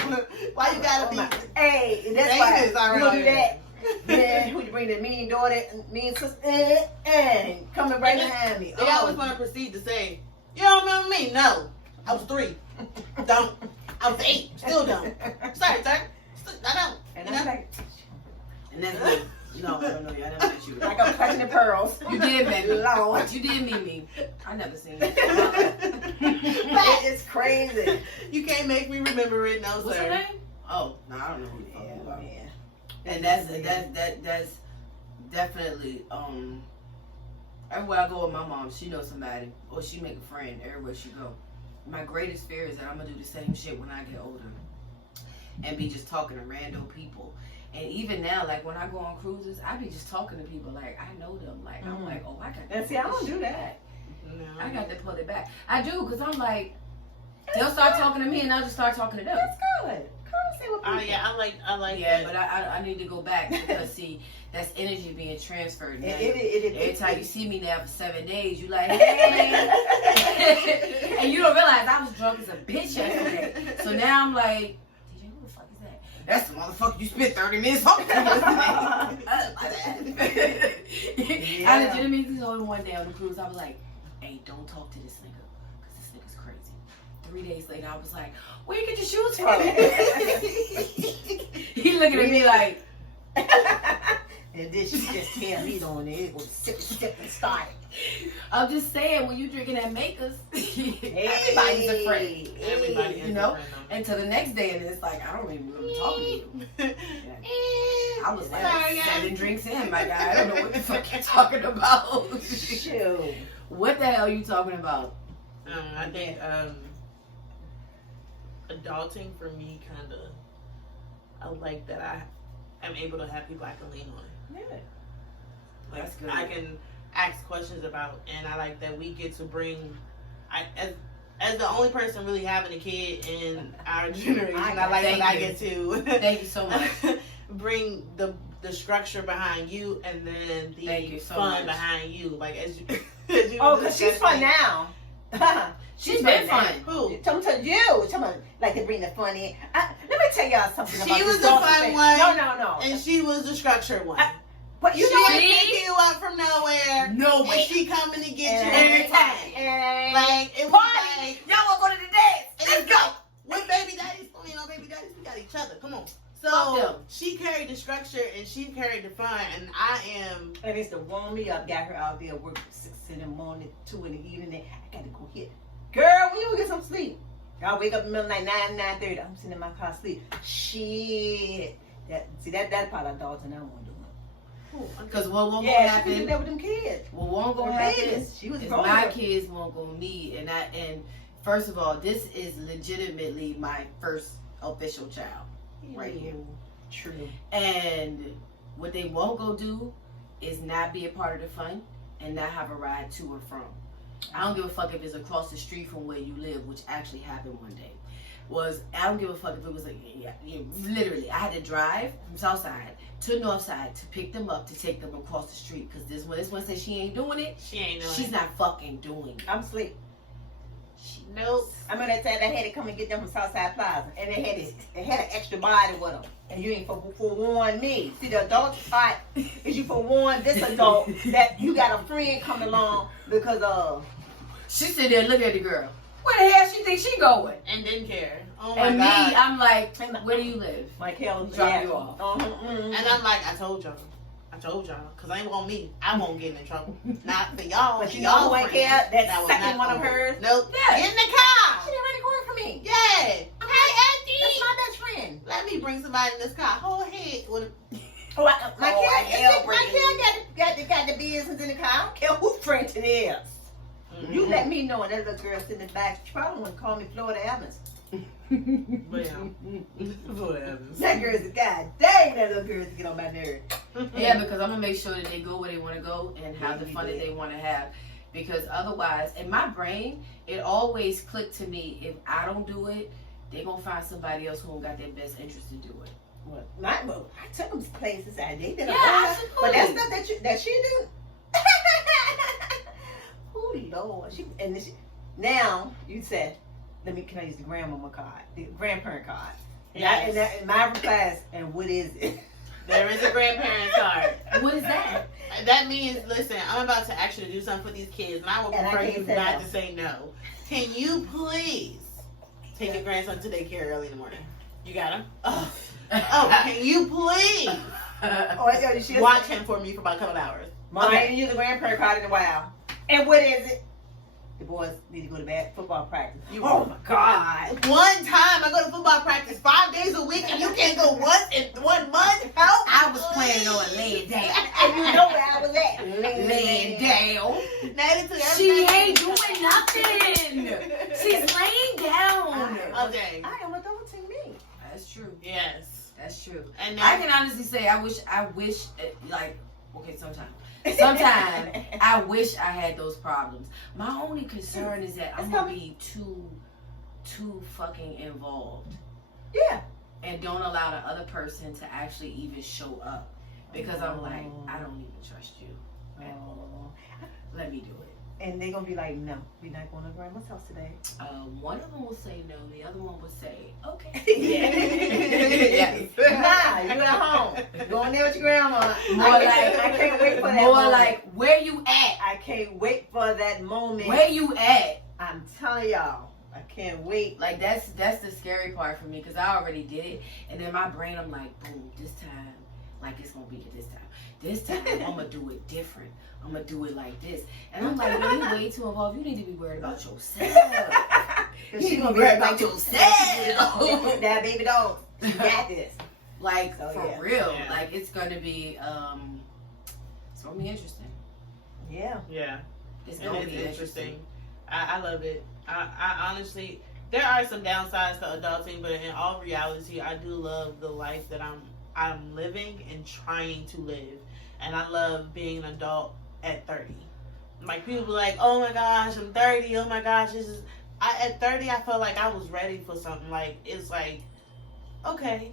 Why you gotta be? Hey, that's Famous why you gonna do already. that. Then who you bring the mean daughter, mean sister, and coming right behind me. They always want to proceed to say, "You don't remember me?" No, I was 3. Don't. I was 8. Still don't. Sorry, sir. I don't. And You I'm know? like, and that's me. No, I don't know you. I never met you. like I'm clutching the pearls. You did meet me. Lord. You did meet me. I never seen you. That is crazy. You can't make me remember it, no, What's her sir. name? Oh, no, I don't know who the fuck you Yeah, are. man. And that's definitely everywhere I go with my mom, she knows somebody or she make a friend everywhere she go. My greatest fear is that I'm gonna do the same shit when I get older and be just talking to random people. And even now, like when I go on cruises, I be just talking to people like I know them. Like I'm like, oh, I got to And see, I don't do that. No. I got to pull it back. I do because I'm like, they'll start talking to me and I'll just start talking to them. That's good. Come see what people. Oh yeah, I like Yeah, that. but I need to go back because see, that's energy being transferred. Now, It every time you see me now for 7 days, you like, hey, and you don't realize I was drunk as a bitch yesterday. So now I'm like, DJ, who the fuck is that? That's the motherfucker you spent 30 minutes talking to yesterday. I legitimately told him one day on the cruise, I was like, hey, don't talk to this nigga, because this nigga's crazy. 3 days later, I was like, where you get your shoes from? He looking at me like, and then she just tell me on there, it was sip and start. I'm just saying, when you drinking that Makers, Hey, everybody's a friend. Everybody You is know? a friend, Until the next day, and it's like, I don't even remember talking to you. though. I was like Sorry, guys. 7 drinks in, my guy. I don't know what the fuck you're talking about. Shoot. What the hell are you talking about? I think adulting for me kind of, I like that I am able to have people I can lean on. Yeah. Like That's good. I can ask questions about, and I like that we get to bring. As the only person really having a kid in our generation, I like Thank that I you. get to Thank you so much. bring the structure behind you, and then Thank the you so fun much. behind you. Like as you, as you Oh, were because she's fun discussing. now. She's been fun. Who? Tell me, you. Tell me, like to bring the fun in. Let me tell y'all something She about was this the daughter fun thing. one. No. And she was the structured one. But you she know, ain't picking you up from nowhere. No And she coming to get you every and, time. and, Like it was Party. like, Y'all want to go to the dance? and Let's it's go. like, with baby daddies, we ain't no baby daddies, we got each other. Come on. Fuck So them. she carried the structure and she carried the fun, and I am. and it's to warm me up. Got her out there work 6 in the morning, 2 in the evening. I gotta go hit. Girl, when you gonna get some sleep? I wake up in the middle of the night, 9:30. I'm sitting in my car asleep. Shit. That part of adulting I don't want to do. Because what won't Yeah, she happen? can do that with them kids. What won't go Her happen? babies. She was is grown my up. kids won't go need, and first of all, this is legitimately my first official child right here. True. And what they won't go do is not be a part of the fun and not have a ride to or from. I don't give a fuck if it's across the street from where you live, which actually happened one day. was I don't give a fuck if it was like literally I had to drive from Southside to Northside to pick them up to take them across the street because this one said she ain't doing it. She ain't doing She's it. not fucking doing it. I'm asleep. Nope. I remember that time they had to come and get them from Southside Plaza, and they had an extra body with them, and you ain't forewarn me. See, the adult part is you forewarn this adult that you got a friend coming along because She sit there and look at the girl. Where the hell she think she going? And didn't care. Oh my And me, God. I'm like, where do you live? Michael Drop you off. And I'm like, I told y'all. Cause I ain't want me. I won't get in trouble. Not for y'all. But for you know y'all who ain't friends. care? That was second not one of cool. hers? Nope. Yeah. Get in the car. She didn't really work for me. Yeah. Hey, Auntie. That's my best friend. Let me bring somebody in this car. Hold head. With Oh, my Oh, hell, kid got the business in the car. I don't care whose friend it is. You let me know, and that little girl sitting in the back. She probably want to call me Florida Evans. Whatever. That girl's a god dang. That little girl's to get on my nerves. Yeah, because I'm gonna make sure that they go where they want to go and have the fun that they want to have. Because otherwise, in my brain, it always clicked to me: if I don't do it, they gonna find somebody else who don't got their best interest to do it. Well, I took them to places. I did that. Yeah, But that's absolutely. stuff that she do. Oh Lord, now you said, can I use the grandmama card, the grandparent card? Yes. In my replies, and what is it? There is a grandparent card. What is that? That means, listen, I'm about to actually do something for these kids, and I would And I prefer can't you say not no. to say no. Can you please take your grandson to daycare early in the morning? You got him? Oh, can you please She watch him for me for about a couple hours? Mom, Okay. I ain't used the grandparent card in a while. And what is it? The boys need to go to football practice. Oh my God. One time I go to football practice 5 days a week, and you can't go once in 1 month. Help! I was planning on laying down. And you know where I was at. Laying down. Now they took She everything. ain't doing nothing. She's laying down. Okay. I am adulting me. That's true. Yes. That's true. And I then, can honestly say I wish like okay sometimes I wish I had those problems. My only concern is that I'm gonna be too fucking involved Yeah. and don't allow the other person to actually even show up because I'm like, I don't even trust you at all. Let me do it. And they're going to be like, no, we're not going to grandma's house today. One of them will say no, the other one will say okay. Yes. Nah, you at home. Go in there with your grandma. I can't wait for that more moment. like where you at? I can't wait for that moment. Where you at? I'm telling y'all, I can't wait. Like that's the scary part for me because I already did it, and then my brain I'm like, boom, this time, like it's gonna be it this time. This time I'm gonna do it different. I'm gonna do it like this, and I'm like, when you way too involved, you need to be worried about yourself. She gonna be worried right about back yourself. that baby dog. You got this. Like So, for yeah. real, Yeah. like it's gonna be interesting. Yeah. yeah. It's It gonna is be interesting. I love it. I honestly, there are some downsides to adulting, but in all reality, I do love the life that I'm living and trying to live, and I love being an adult at 30. Like people be like, oh my gosh, I'm 30. Oh my gosh, this is. At 30, I felt like I was ready for something. Like it's like, okay,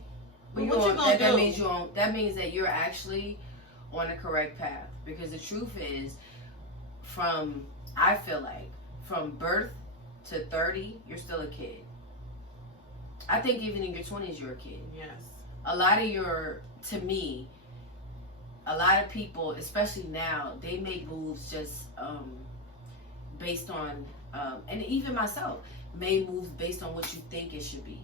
but what you gonna do? That means that you're actually on the correct path because the truth is, I feel like from birth to 30, you're still a kid. I think even in your 20s, you're a kid. Yes. A lot of people, especially now, they make moves just based on, and even myself, made moves based on what you think it should be.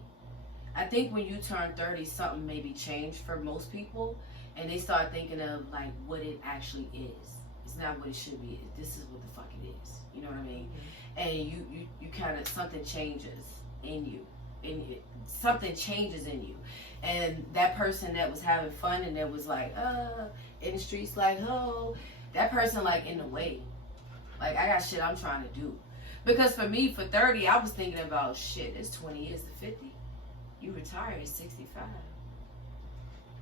I think when you turn 30, something maybe changed for most people, and they start thinking of like what it actually is. It's not what it should be. This is what the fuck it is. You know what I mean? And you kind of, something changes in you. Something changes in you. And that person that was having fun and that was like, in the streets like, oh, that person like in the way. Like, I got shit I'm trying to do. Because for me, for 30, I was thinking about shit, it's 20 years to 50. You retire at 65.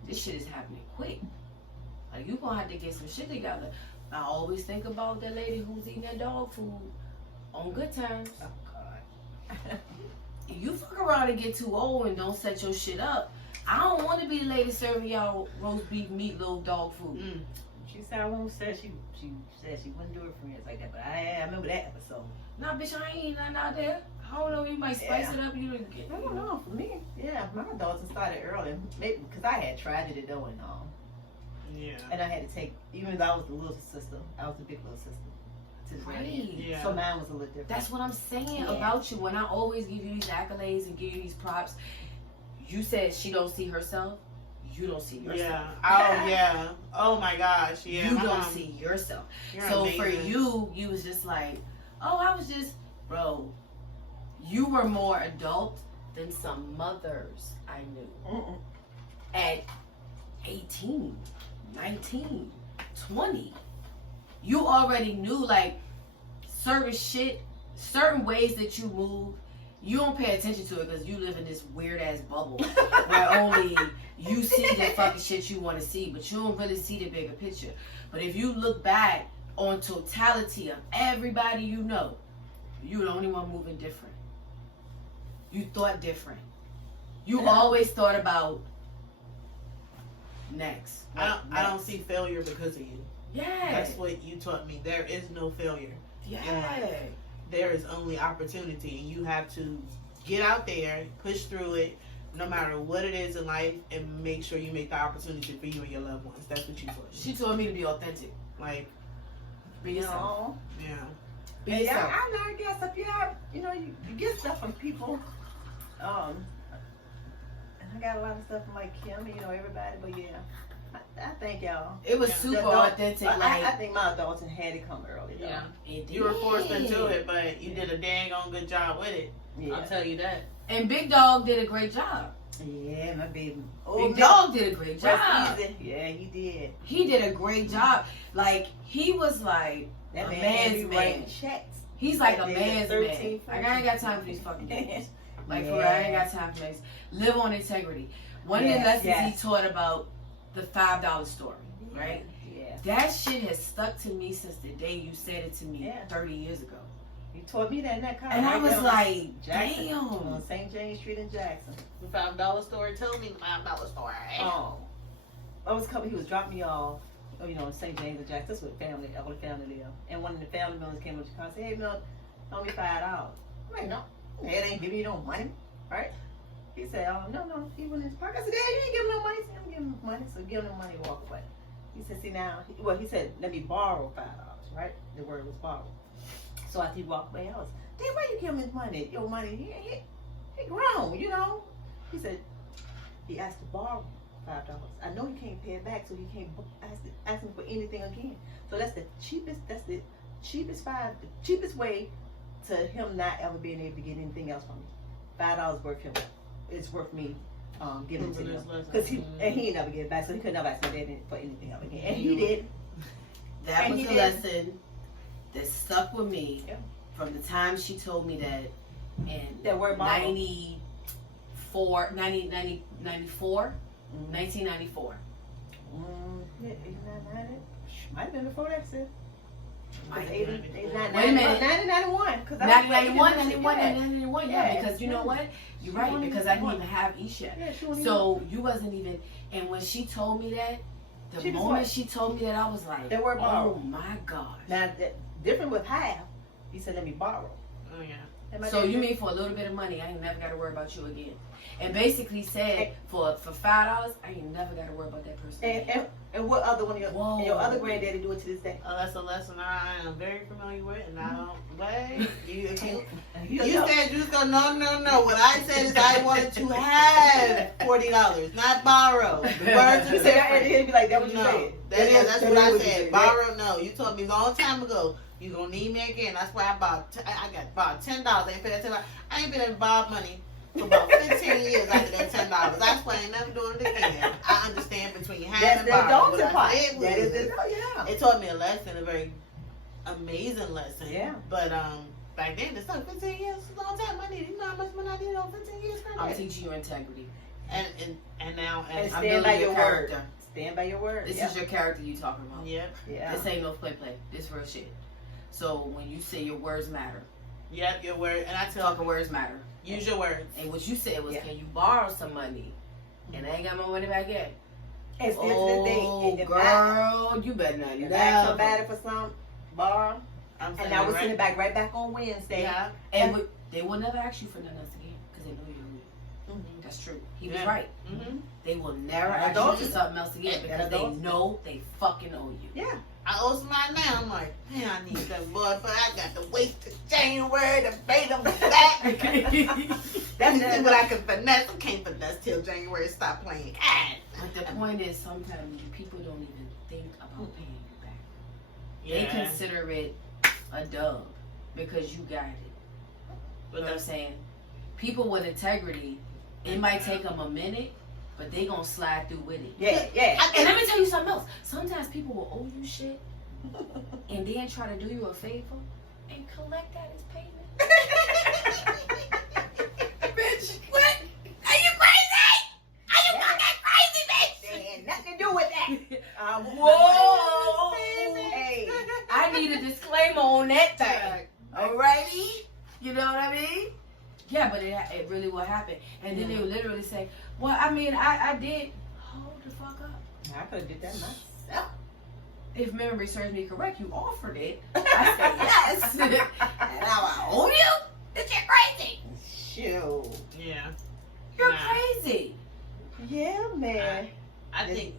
This shit is happening quick. Like, you gonna have to get some shit together. I always think about that lady who's eating that dog food on Good Times. Oh God. you fuck around and get too old and don't set your shit up. I don't want to be the lady serving y'all roast beef, meatloaf, dog food. She said I won't say she said she wouldn't do her friends like that, but I remember that episode. Nah, bitch, I ain't nothing out there. I don't know. You might spice it up. You didn't get. I don't know. For me, yeah, my adults started early, maybe because I had tragedy though and all. Yeah. And I had to take, even though I was the little sister, I was the big little sister. To the Right. Yeah. So mine was a little different. That's what I'm saying Yeah. about you. When I always give you these accolades and give you these props, you said she don't see herself. You don't see yourself. Yeah. Oh yeah. Oh my gosh. Yeah. You my don't mom, see yourself. you're So amazing. for you was just like, oh, I was just, bro. You were more adult than some mothers I knew Mm-mm. at 18, 19, 20. You already knew like certain shit, certain ways that you move. You don't pay attention to it because you live in this weird ass bubble where only you see the fucking shit you want to see, but you don't really see the bigger picture. But if you look back on totality of everybody you know, you're the only one moving different. You thought different. You always thought about next. I don't see failure because of you. Yeah. That's what you taught me. There is no failure. Yeah. There is only opportunity, and you have to get out there, push through it, no matter what it is in life, and make sure you make the opportunity for you and your loved ones. That's what you taught me. She told me to be authentic. Like, Be yourself. No. yeah. Be And yourself. I learned, guess, if you get stuff from people. And I got a lot of stuff from like Kim, everybody, but yeah. I thank y'all. It was Yeah. super The adult- authentic. I Like, think my adults had to come early. Though. Yeah. it You were forced did. into it, but you did a dang on good job with it. Yeah. I'll tell you that. And Big Dog did a great job. Yeah, my baby. Big Dog did a great job. That's easy. Yeah, he did. He did a great job. Like, he was like That a man man's be man. writing checks. He's like a That nigga man's 13, man. Like, I ain't got time for these fucking games. Like, for real, I Yeah. ain't got time for this. Live on integrity. One of the Yes, lessons yes. he taught about the $5 story, right? Yeah. That shit has stuck to me since the day you said it to me Yeah. 30 years ago. You taught me that in that car. And I right was there on like, Jackson, damn. on St. James Street in Jackson. The $5 story. Tell me the $5 story. Oh, I was coming. He was dropping me off. In St. James and Jackson. That's where all the family live. And one of the family members came up to the car and said, "Hey, Milk, owe me $5." I'm like, "No, Dad ain't giving you no money, right?" He said, "Oh, no." He went in his pocket. I said, "Dad, you ain't giving no money." He said, "I'm giving him money." So give him the money and walk away. He said, "See now," he said, "Let me borrow $5." Right? The word was borrow. So after he walked away, I was, "Dad, why you give him his money? Your money? He grown, He said he asked to borrow $5. I know he can't pay it back, so he can't ask me for anything again. So that's the cheapest. That's the cheapest way to him not ever being able to get anything else from me. $5 worth him. It's worth me giving it to him because he ain't never get it back, so he could never ask my dad for anything else again. And he did. That And was he a did. lesson that stuck with me Yeah. from the time she told me that in That word borrow. 1994. Yeah, 89, might have been before that, sis. Might have Wait been. a minute. 91, 91, yeah, because you know yeah. what? You're right, because I didn't even have Isha. Yeah, she wasn't So you wasn't even, and when she told me that, the She was moment what? she told me that, I was like, That word borrow. oh my gosh. Now, different with half. He said, "Let me borrow." Oh yeah. And my So dad you said, mean for a little bit of money, I ain't never got to worry about you again. And basically said, for $5, I ain't never got to worry about that person again. And what other one of Whoa. your other granddaddy do it to this day? Oh, that's a lesson I am very familiar with, and I don't. Wait, you know. said you was gonna no. What I said is I wanted to have $40, not borrow. The words You are said and different. he'd be like, "That what you No, said." that's what I what you said. Borrow, no. You told me a long time ago. You gonna need me again. That's why I got $10. I ain't paid that $10. I ain't been in borrowed money for about 15 years after that $10. That's why I ain't never doing it again. I understand between That's having and the borrowing. adulting What part. I did That is was, yeah. it taught me a lesson, a very amazing lesson. Yeah. But back then, it's like 15 years is a long time. I needed, you know how much money I needed on 15 years I'm credit. teaching you integrity. And now And I'm stand building by your your character. word. Stand by your word. This Yeah. is your character you talking about. Yep. Yeah. This ain't no play. This real shit. So when you say your words matter, Yep, your word. And I tell Talking words matter. use your words. And what you said was, Yeah. can you borrow some money? And I ain't got my money back yet. And still to this day, Oh, if girl, you better not if I ask never. somebody for some borrow, I'm saying and I would right. send it back on Wednesday. Yeah. And they will never ask you for nothing else again because they know you owe it. That's true. He was Yeah. right. Mm-hmm. They will never And ask you adults- for something else again and because they adults- know they fucking owe you. Yeah. I owe somebody now. I'm like, man, I need that boy, but I got to wait till January to pay them back. Let me see what I can finesse. I can't finesse till January. Stop playing. God. But the point is, sometimes people don't even think about paying you back. They consider it a dub because you got it. You know what I'm saying? People with integrity, it might take them a minute, but they gonna slide through with it. Yeah, yeah. And let me tell you something else. Sometimes people will owe you shit and then try to do you a favor and collect that as payment. Bitch, what? Are you crazy? Are you fucking crazy, bitch? They had nothing to do with that. Whoa! Hey. I need a disclaimer on that thing. Alrighty? You know what I mean? Yeah, but it really will happen. And then they would literally say, well, I mean, I did. Hold the fuck up. I could have did that myself. If memory serves me correct, you offered it. I said yes. And now I owe you? Bitch, you're crazy. Shoot. Yeah. You're Nah. crazy. Yeah, man. I think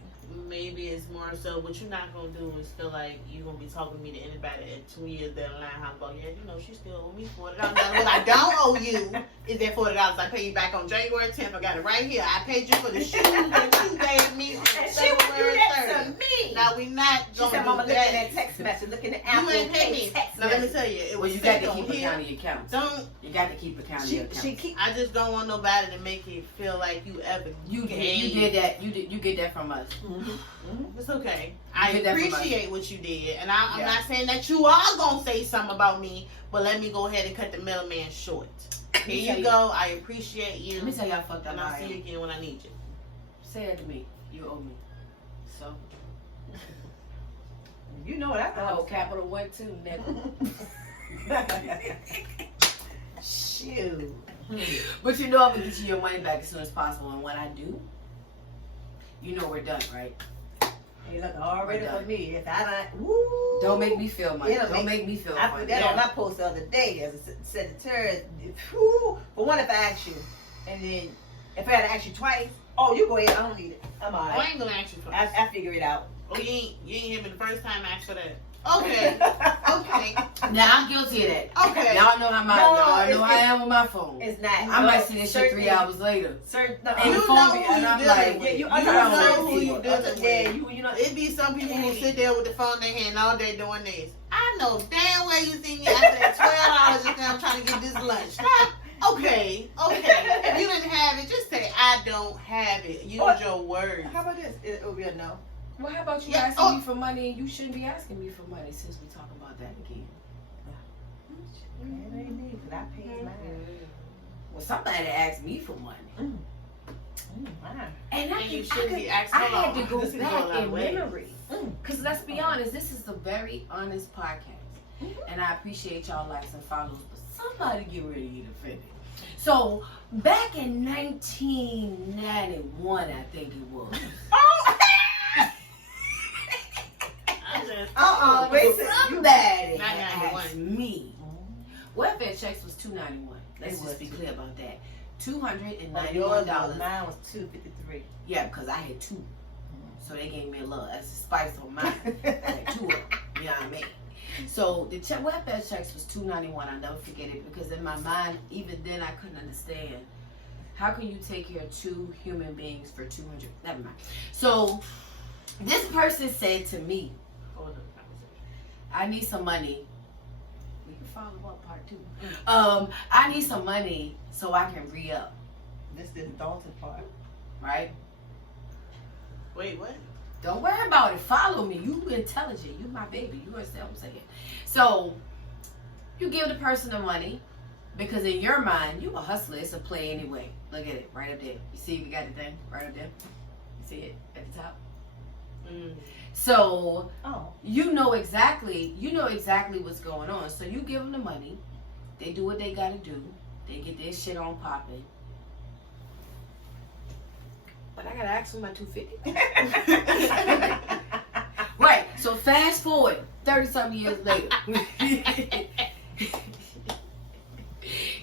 maybe it's more so what you're not gonna do is feel like you're gonna be talking to me to anybody at 2 years down the line. How about, yeah, you know, she still owe me $40. Now, what I don't owe you is that $40 I pay you back on January 10th. I got it right here. I paid you for the shoes that you gave me on And she would do February that 30th. to me. Now we not She gonna said, do Mama, look at that that. text message. Look at the You Apple ain't pay Pay me. text Now let me message. tell you, it Well, was you got sent to on keep here. account of your accounts. Don't. You got to keep account of your accounts. She keep. I just don't want nobody to make it feel like you ever You gave. did that. You get that from us. It's okay. I did that for appreciate what you did, and I'm Yeah. not saying that you are gonna say something about me, but let me go ahead and cut the middleman short. Here tell you you- go. I appreciate you, Let me tell you how fucked up and I'll I see you am. again when I need you. Say it to me. You owe me. So You know what I I thought. owe Capital One too, nigga. Shoot. But you know I'm gonna get you your money back as soon as possible, and when I do, you know we're done, right? Hey, look, already We're for done. me. If I don't, woo, Don't make me feel money. It'll Don't make me feel I money. put that on my post the other day as a Sagittarius. Whew. For one, if I ask you, and then if I had to ask you twice, oh, you go ahead. I don't need it. I'm Oh, alright. I ain't gonna ask you twice. I figure it out. Oh, you ain't hear me the first time I asked for that. Okay, okay, Now I'm guilty of that. okay. Y'all know how No, I it's- I am with my phone. It's not. I might see this shit 3 hours later. Certain. No, And You the know phone be, who and you I'm dealing like, with. yeah, you You know know who you dealing with. Yeah, you know. It be some people who sit there with the phone in their hand all day doing this. I know damn well you see me after that $12 just now trying to get this lunch. Stop. Okay. If you didn't have it, just say I don't have it. Use What? your words. How about this? It will be a no. well, how about you Yeah, asking me for money and you shouldn't be asking me for money since we talking about that again? It ain't me, 'cause I paid mine. Well, somebody asked me for money. Mine. And And you shouldn't be asking I for had to long. go This is back going a lot in of ways. memory. Because let's be honest, this is a very honest podcast. And I appreciate y'all likes and follows, but somebody get ready to get offended. So, back in 1991, I think it was. Wait. Somebody Not had 91. asked me. Welfare checks was $291. Let's It just was be too. clear about that. Yours was, $291. mine was $253. Yeah, because I had two. So they gave me a little extra spice on mine. I had two of them. You know what I mean? So the welfare checks was $291. I'll never forget it because in my mind, even then, I couldn't understand. How can you take care of two human beings for $200? Never mind. So this person said to me, I need some money. We can follow up part 2. I need some money so I can re-up, This is daunting part. right? Wait, what? Don't worry about it. Follow me. You intelligent. You my baby. You understand what I'm saying? So you give the person the money because in your mind, you a hustler. It's a play anyway. Look at it right up there. You see we got the thing right up there? You see it at the top? So Oh. you know exactly what's going on. So you give them the money They do what they gotta do. They get their shit on popping. But I gotta ask for my $250. Right. So fast forward 30-something years later.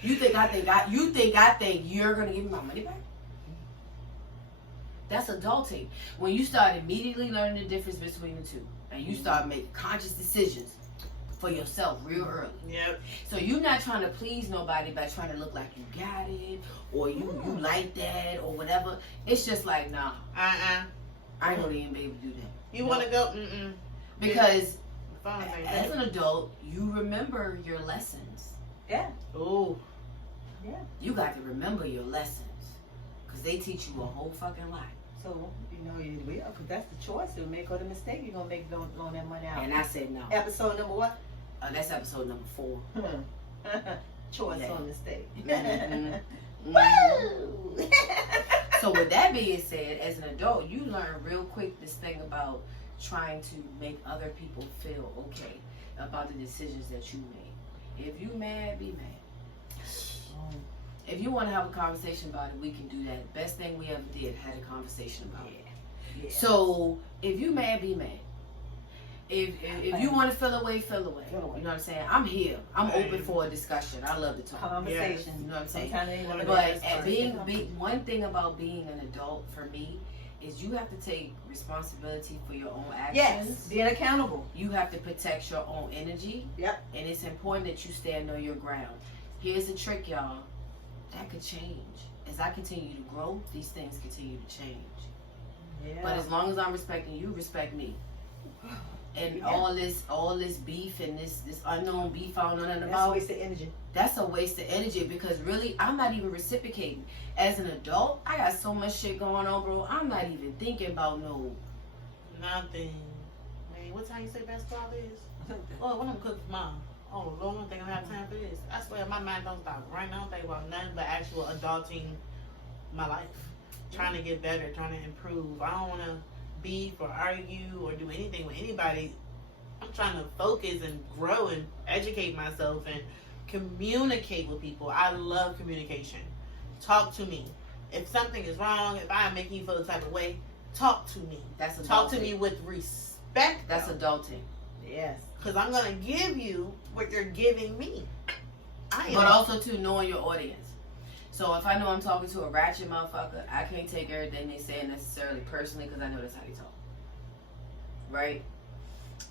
You think I think you're gonna give me my money back? That's adulting. When you start immediately learning the difference between the two, and you start making conscious decisions for yourself real early. Yep. So you're not trying to please nobody by trying to look like you got it or you like that or whatever. It's just like, nah, I ain't gonna even be able to do that. You want to go? Because Phone ain't as there. an adult, you remember your lessons. Yeah. Ooh. You got to remember your lessons because they teach you a whole fucking lot. So, you know, you will, because that's the choice you make or the mistake you're going to make loan that money out. And I said no. Episode number what? That's episode number 4. Choice Yeah. or mistake. Mhm. Woo! So with that being said, as an adult, you learn real quick this thing about trying to make other people feel okay about the decisions that you made. If you mad, be mad. If you want to have a conversation about it, we can do that. Best thing we ever did, had a conversation about it. Yeah. So if you mad, be mad. If you want to feel away, feel away. Feel away. You know what I'm saying? I'm here. I'm open for a discussion. I love to talk. Conversation. You know what I'm saying? Sometimes they ain't wanna But ask at for being it. one thing about being an adult for me is you have to take responsibility for your own actions. Yes, being accountable. You have to protect your own energy. Yep. And it's important that you stand on your ground. Here's the trick, y'all. That could change. As I continue to grow, these things continue to change. Yeah. But as long as I'm respecting you, respect me. And Yeah. all this beef and this unknown beef I don't know nothing That's about, a waste of energy. that's a waste of energy because really I'm not even reciprocating. As an adult, I got so much shit going on, bro. I'm not even thinking about Nothing. Man, what time you say basketball is? Oh, when I'm cooking for mom. Oh, Lord, I don't think I have time for this. I swear, my mind don't stop running. I don't think about nothing but actual adulting my life. Trying to get better, trying to improve. I don't want to beef or argue or do anything with anybody. I'm trying to focus and grow and educate myself and communicate with people. I love communication. Talk to me. If something is wrong, if I am making you feel the type of way, talk to me. That's adulting. Talk to me with respect. That's adulting. Yes. Because I'm going to give you what you're giving me. But also, too, knowing your audience. So if I know I'm talking to a ratchet motherfucker, I can't take everything they say necessarily personally because I know that's how they talk. Right?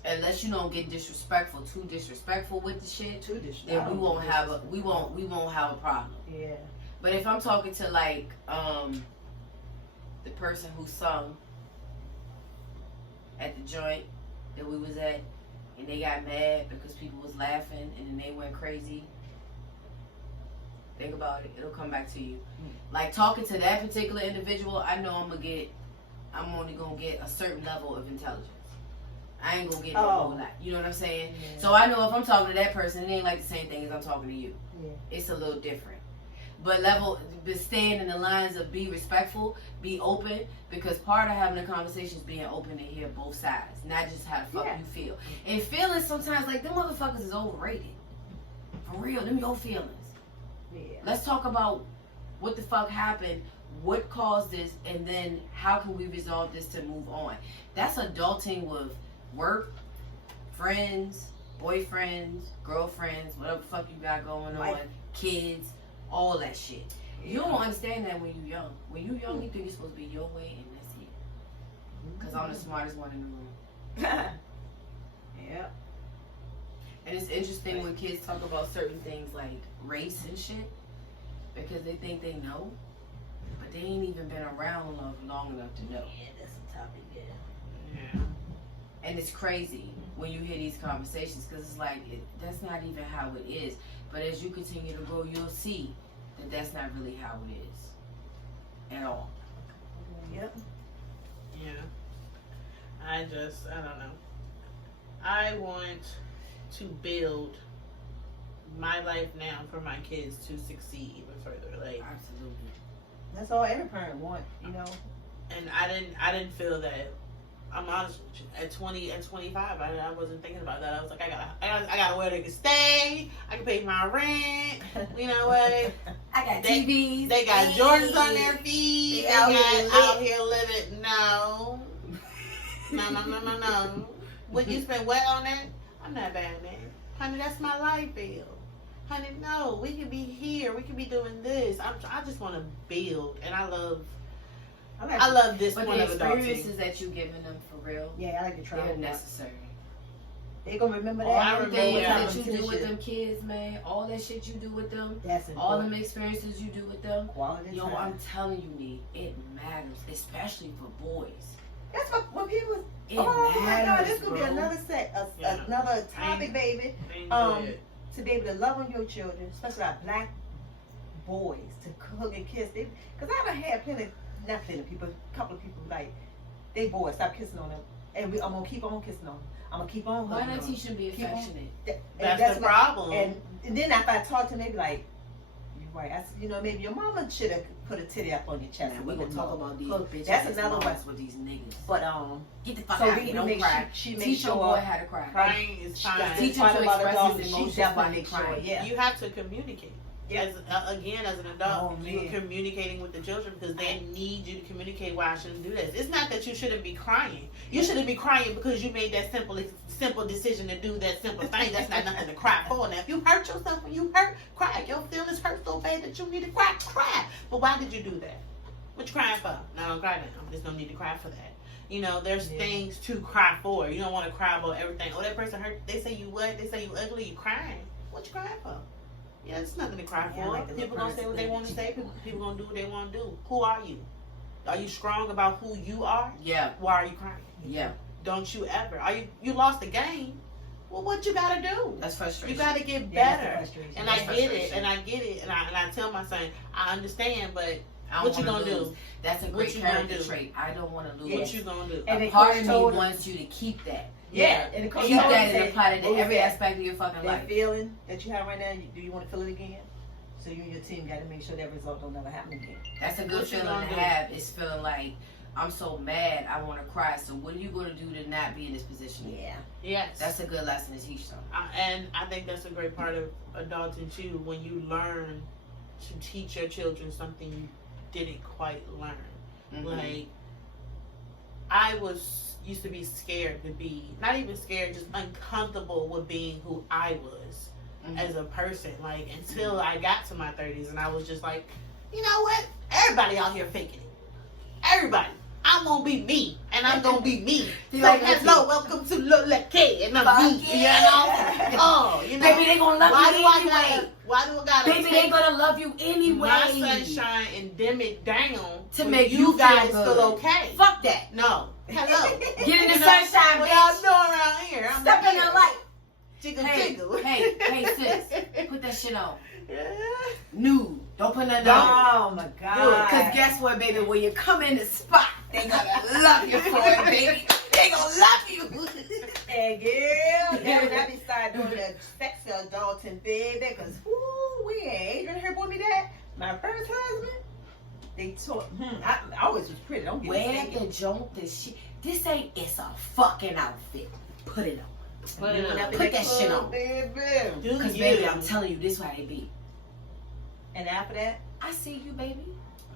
Unless you don't get disrespectful, too disrespectful with the shit, Too disrespectful. then we won't have a problem. Yeah. But if I'm talking to like the person who sung at the joint that we was at, and they got mad because people was laughing and then they went crazy. Think about it; it'll come back to you. Like talking to that particular individual, I know I'm only gonna get a certain level of intelligence. I ain't gonna get no whole lot. You know what I'm saying? Yeah. So I know if I'm talking to that person, it ain't like the same thing as I'm talking to you. Yeah. It's a little different. But staying in the lines of be respectful, be open, because part of having a conversation is being open to hear both sides, not just how the fuck you feel. And feelings sometimes, like, them motherfuckers is overrated. For real, them your feelings. Yeah. Let's talk about what the fuck happened, what caused this, and then how can we resolve this to move on. That's adulting with work, friends, boyfriends, girlfriends, whatever the fuck you got going on, kids, all that shit. You don't understand that when you're young. When you're young, you think it's supposed to be your way, and that's it. Because I'm the smartest one in the room. Yeah. And it's interesting when kids talk about certain things like race and shit, because they think they know, but they ain't even been around long enough to know. Yeah, that's a topic, Yeah. And it's crazy when you hear these conversations, because it's like, that's not even how it is. But as you continue to grow, you'll see that that's not really how it is at all. Yep. Yeah. I don't know. I want to build my life now for my kids to succeed even further. Like, Absolutely. That's all every parent want, you know. and I didn't feel that I'm honest with you. At 20 and 25, I wasn't thinking about that. I was like, I gotta where they can stay. I can pay my rent. You know what? I got They- TVs. They got Jordans on their feet. They They out got here out here living. No. No. Would you spend what on that? I'm not bad, man. Honey, that's my life bill. Honey, no. We can be here. We can be doing this. I just want to build, and I love this But point the of adulting. experiences that you giving them for real, Yeah, I like to try. they're necessary. They gonna remember that. Oh, I Everything remember that you do with Competition. them kids, man, all that shit you do with them, That's all important. them experiences you do with them, Quality yo, time. I'm telling you, Nee, it matters, especially for boys. That's what when people. It Oh my God, matters, this could be bro. another Yeah. another topic, baby. Things Um, good. To be able to love on your children, especially our black boys, to hug and kiss. Because I done had not plenty of people, a couple of people like, they boys, stop kissing on them. And I'm going to keep on kissing on them. I'm going to keep on Why hugging not them. teach them to be Keep on- affectionate? And That's the my- problem. And then after I talk to them, they be like, you're right. Maybe your mama should have put a titty up on your chest. Man, we gonna talk about these Look, bitches. that's another one. with these niggas. But, Get the fuck so out of we here, don't make cry. she makes Teach your sure. boy how to cry. Crying is She fine. got Teach him fight to about express adults, his she emotions definitely while he makes sure, crying. yeah. You have to communicate. Yeah. Again, as an adult, Oh, you're man. communicating with the children because they need you to communicate why I shouldn't do this. It's not that you shouldn't be crying. You shouldn't be crying because you made that simple decision to do that simple thing. That's not nothing to cry for. Now, if you hurt yourself when you hurt, cry. If your feelings hurt so bad that you need to cry, cry. But why did you do that? What you crying for? No, don't cry now. There's no need to cry for that. There's Yeah. things to cry for. You don't want to cry about everything. Oh, that person hurt. They say you what? They say you ugly. You crying. What you crying for? Yeah, it's nothing to cry Yeah, I for. like the People little gonna say what they person. want to say. People gonna do what they want to do. Who are you? Are you strong about who you are? Yeah, Why are you crying? yeah, Don't you ever? You lost the game? Well, what you gotta do? that's frustration. You gotta get Yeah, that's the better. frustration. And That's I get it. frustration. And I get it. And I tell my son, I understand, but I don't what you wanna gonna lose. do? That's a What great you gonna character do? trait. I don't want to lose. Yeah. What you gonna do? And A the part coach of me told him- wants you to keep that. Yeah, and the coach Keep told that him, and apply it to "Move every that. aspect of your fucking That life. feeling that you have right now, do you want to feel it again? So you and your team got to make sure that result don't never happen again. That's a good What you feeling gonna to do? have. Is feeling like I'm so mad, I want to cry. So what are you going to do to not be in this position? Yeah. Yes. That's a good lesson to teach them. And I think that's a great part of adulting too, when you learn to teach your children something you didn't quite learn. Mhm. Like, I used to be scared to be, not even scared, just uncomfortable with being who I was Mhm. as a person. Like, until I got to my 30s and I was just like, you know what? Everybody out here faking it. Everybody. I'm gonna be me, and I'm gonna be me. You So, like hello, welcome to Lola K, and I'm Fuck me, yeah. you know? Oh, you know? Baby, they gonna love Why you do I anyway. gotta Baby, they gonna love you anyway. my sunshine and dim it down To for make you you feel guys good. feel okay? Fuck that. No. Hello. Get in the You know, sunshine, what y'all bitch. doing around here? I'm Step in here. the light. Jiggle, Hey, jiggle. hey, sis. Put that shit on. Nude. Don't put nothing Don't. on. Oh my God. Because guess what, baby? When you come in the spot, they gonna love you for it, baby. They gonna love you. And girl, that be start doing the sex adulting, baby. Because Adrian here bought me that. My first husband, they taught. I always was pretty. Don't get me Wear mistaken. the joint, this ain't, it's a fucking outfit. Put it on. Put it on. Put that shit on. baby. Do Because, you? baby, I'm telling you, this why they be. And after that, I see you, baby.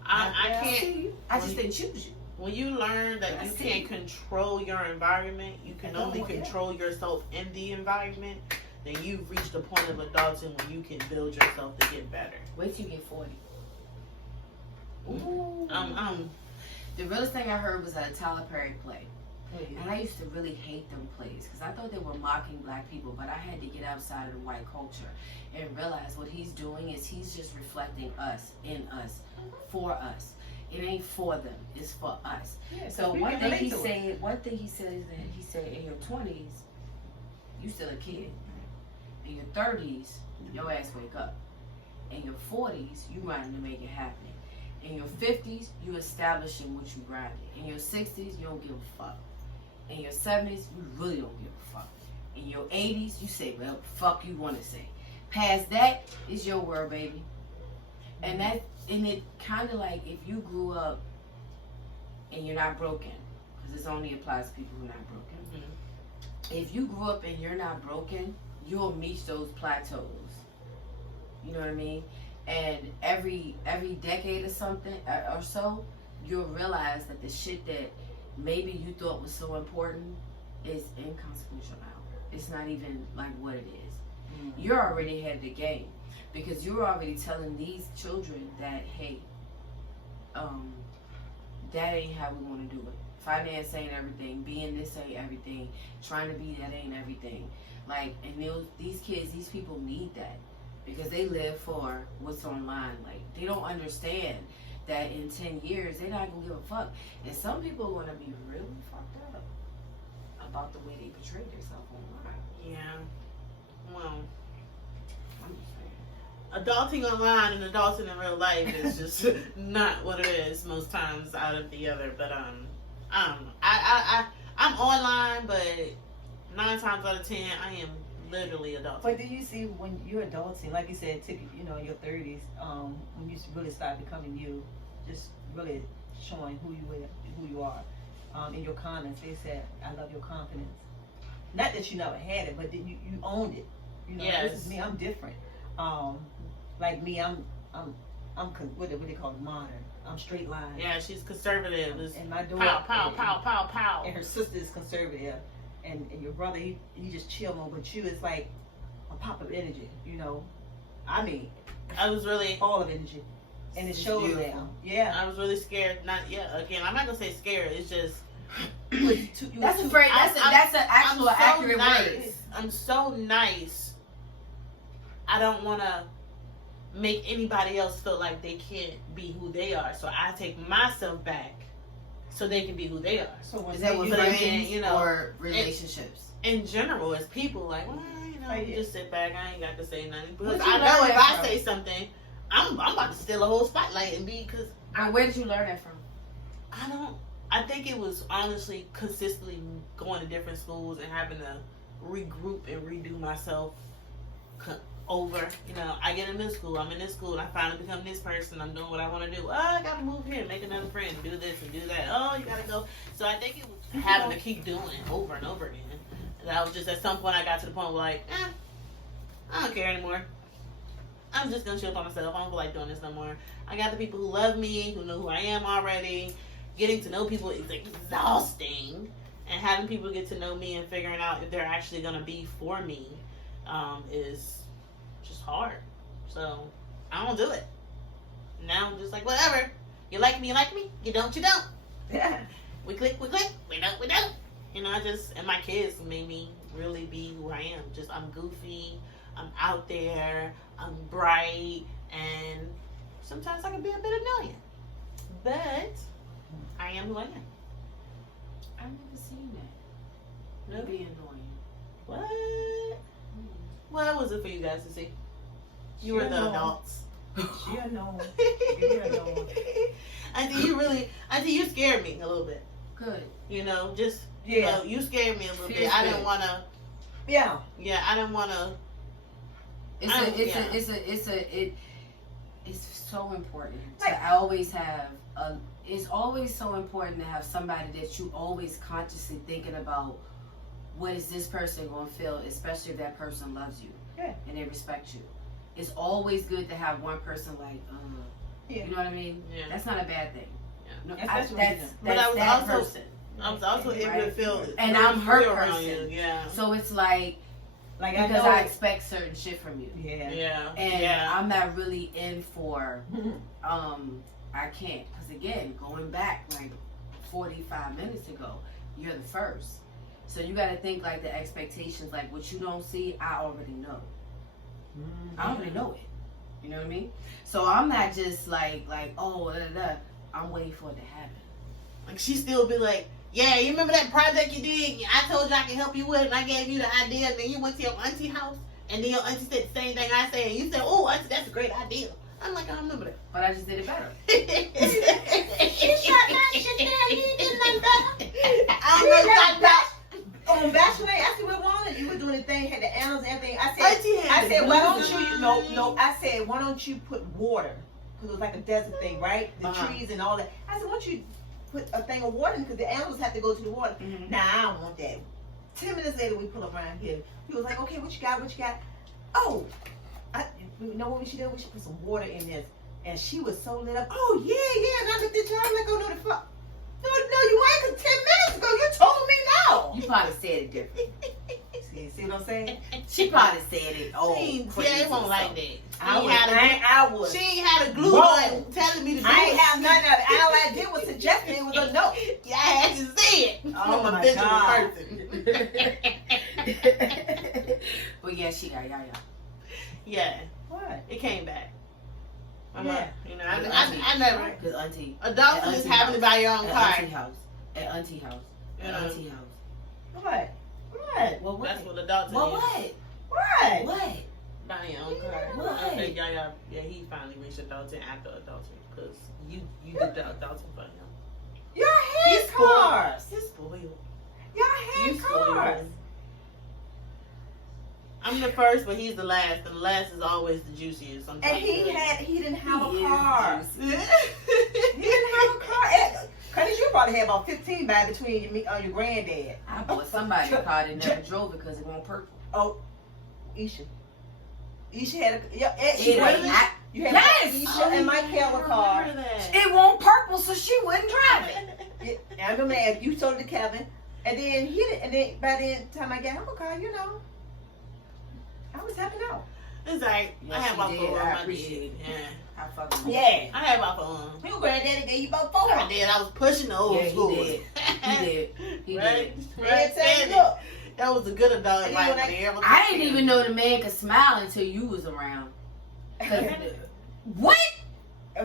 I I can't. see you. I just didn't choose you. When you learn that I you see. can't control your environment, you can That's only all, yeah. control yourself in the environment, then you've reached the point of adulting when you can build yourself to get better. Wait till you get 40. ooh. The realest thing I heard was at a Tyler Perry play. And I used to really hate them plays because I thought they were mocking black people, but I had to get outside of the white culture and realize what he's doing is he's just reflecting us, in us, for us. It ain't for them, it's for us. Yeah, So we one can thing relate he to it. said, is that he said in your 20s, you still a kid. In your 30s, your ass wake up. In your 40s, you grinding to make it happen. In your 50s, you establishing what you grinding. In your 60s, you don't give a fuck. In your 70s, you really don't give a fuck. In your 80s, you say, well, fuck you want to say. Past that is your world, baby. And it kind of like if you grew up and you're not broken, because this only applies to people who are not broken. Mhm. If you grew up and you're not broken, you'll meet those plateaus. You know what I mean? And every decade or something or so, you'll realize that the shit that maybe you thought was so important is inconsequential now. It's not even like what it is. You're already ahead of the game because you're already telling these children that, hey, that ain't how we want to do it. Finance ain't everything. Being this ain't everything. Trying to be that ain't everything. Like, and these kids, these people need that because they live for what's online. Like, they don't understand that in 10 years they're not gonna give a fuck. And some people are gonna be really fucked up about the way they portray themselves online. Yeah. Well, I'm just saying. adulting online and adulting in real life is just not what it is most times out of the other. But I don't know. I'm online, but 9 times out of 10, I am literally adulting. But do you see when you're adulting, like you said, in your 30s, when you really start becoming you, just really showing who you are. In your comments, they said, "I love your confidence." Not that you never had it, but that you owned it. You know, Yes. This is me. I'm different. Like me, I'm what do they call it? Modern. I'm straight line. Yeah, she's conservative. It's And my daughter, pow, pow, pow, pow, pow. and her sister is conservative, and your brother, he just chill more. But you is like a pop of energy. You know, I mean, I was really, all of energy, and it It's shows beautiful. now. Yeah. I was really scared. Again, I'm not gonna say scared. It's just That's a great. That's an actual accurate nice. word. I'm so nice. I don't want to make anybody else feel like they can't be who they are. So I take myself back so they can be who they are. So when Is that with But friends again, you know, or relationships? In general, as people, like, well, you know, Right, you yeah. just sit back. I ain't got to say nothing. Because Where'd you I know learn if that I from? say something, I'm about to steal a whole spotlight and be, because And where did you learn that from? I think it was honestly consistently going to different schools and having to regroup and redo myself over. You know, I get in middle school, I'm in this school, and I finally become this person, I'm doing what I want to do. Oh, I gotta move here, make another friend, do this and do that. Oh, you gotta go. So I think it was having to keep doing it over and over again. And I was just, at some point, I got to the point where, like, I don't care anymore. I'm just gonna chill by myself. I don't feel like doing this no more. I got the people who love me, who know who I am already. Getting to know people is exhausting, and having people get to know me and figuring out if they're actually gonna be for me is just hard. So I don't do it. Now I'm just like, whatever. You like me, you like me. You don't, you don't. Yeah. We click, we click. We don't, we don't. You know, and my kids made me really be who I am. Just, I'm goofy. I'm out there. I'm bright, and sometimes I can be a bit annoying. But I am who I am. I've never seen that. No? Be annoying. What? What was it for you guys to see? You were the Sure. adults. Yeah, no. Yeah, no. I think you scared me a little bit. Good. You know, just Yeah. you scared me a little bit. Feels I didn't good. want to. Yeah. Yeah, I didn't want to. It's so important Like- to always have it's always so important to have somebody that you always consciously thinking about what is this person going to feel, especially if that person loves you. Yeah. And they respect you. It's always good to have one person like Yeah. you know what I mean? Yeah. That's not a bad thing. Yeah. No, Especially that's But I was that also- person. I was also able to Right. feel. And very I'm her free around person. you. Yeah. So it's like Like I because know. I expect certain shit from you. Yeah. Yeah. And yeah. I'm not really in for I can't, because again, going back like 45 minutes ago, you're the first, so you got to think like the expectations, like what you don't see, I already know. I already know it. You know what I mean? So I'm not just like oh da, da, da. I'm waiting for it to happen. Like she still be like, yeah, you remember that project you did? I told you I can help you with it, and I gave you the idea, and then you went to your auntie house, and then your auntie said the same thing I said, and you said, oh, auntie, that's a great idea. I'm like, I don't remember that. But I just did it better. She shot my shit down, you did nothing better. I don't know nothing about. On Bachelor, I said, "What wrong? You were doing the thing, had the animals and everything." I Auntie had said, the "Why don't blues. you? No. I said, why don't you put water? Because it was like a desert thing, right? The Uh-huh. trees and all that. I said, why don't you put a thing of water in because the animals have to go to the water. Mhm. Nah, I don't want that. 10 minutes later, we pull up around here. He was like, okay, what you got? What you got? Oh, you know what we should do? We should put some water in this. And she was so lit up. Oh, yeah. And I looked at you. I'm like, oh, no, the fuck. No, you ain't. Because 10 minutes ago, you told me no. You probably said it different. See what I'm saying? She probably said it. Oh, They won't like that. I would. She ain't had a glue Whoa. gun telling me to do I ain't it. have none of it. All I did was suggest it was a no. Yeah, I had to say it. Oh, I'm a my visual God. person. But yeah, she got yeah. Yeah, What? it came back. Yeah. You know, I never. Cause auntie Adults is having to buy your own at car. auntie house, at auntie house, You at know, auntie house. What? What? Well, what? that's what adults Well, is. what? What? What? Buying your own car. What? I think yeah, he finally reached adulting after adulting because you did the adulting for him. Y'all had cars. He's spoiled. Y'all had You cars. spoiled. I'm the first, but he's the last, and the last is always the juiciest. And he didn't have He a is car. juicy. He didn't have a car. Cause you probably had about 15 by between your granddad. I bought somebody a car that never drove it because it won't purple. Oh, Isha. Isha had a It ain't. you had Yes! Isha and Michael a car. Remember that. It won't purple, so she wouldn't drive it. I remember that you told it to Kevin, and then he didn't. And then by the time I got him a car, I was helping out. It's like Yes, I had you about did. 4 I of my appreciate did. it. Yeah, I fucking Yeah. I had about 4. Your granddaddy gave you about I 4. did. I was pushing the old Yeah, he school. did. He did. He Right? did. Right? Said, look, That was a good adult And right then there. I didn't even know the man could smile until you was around. 'Cause what?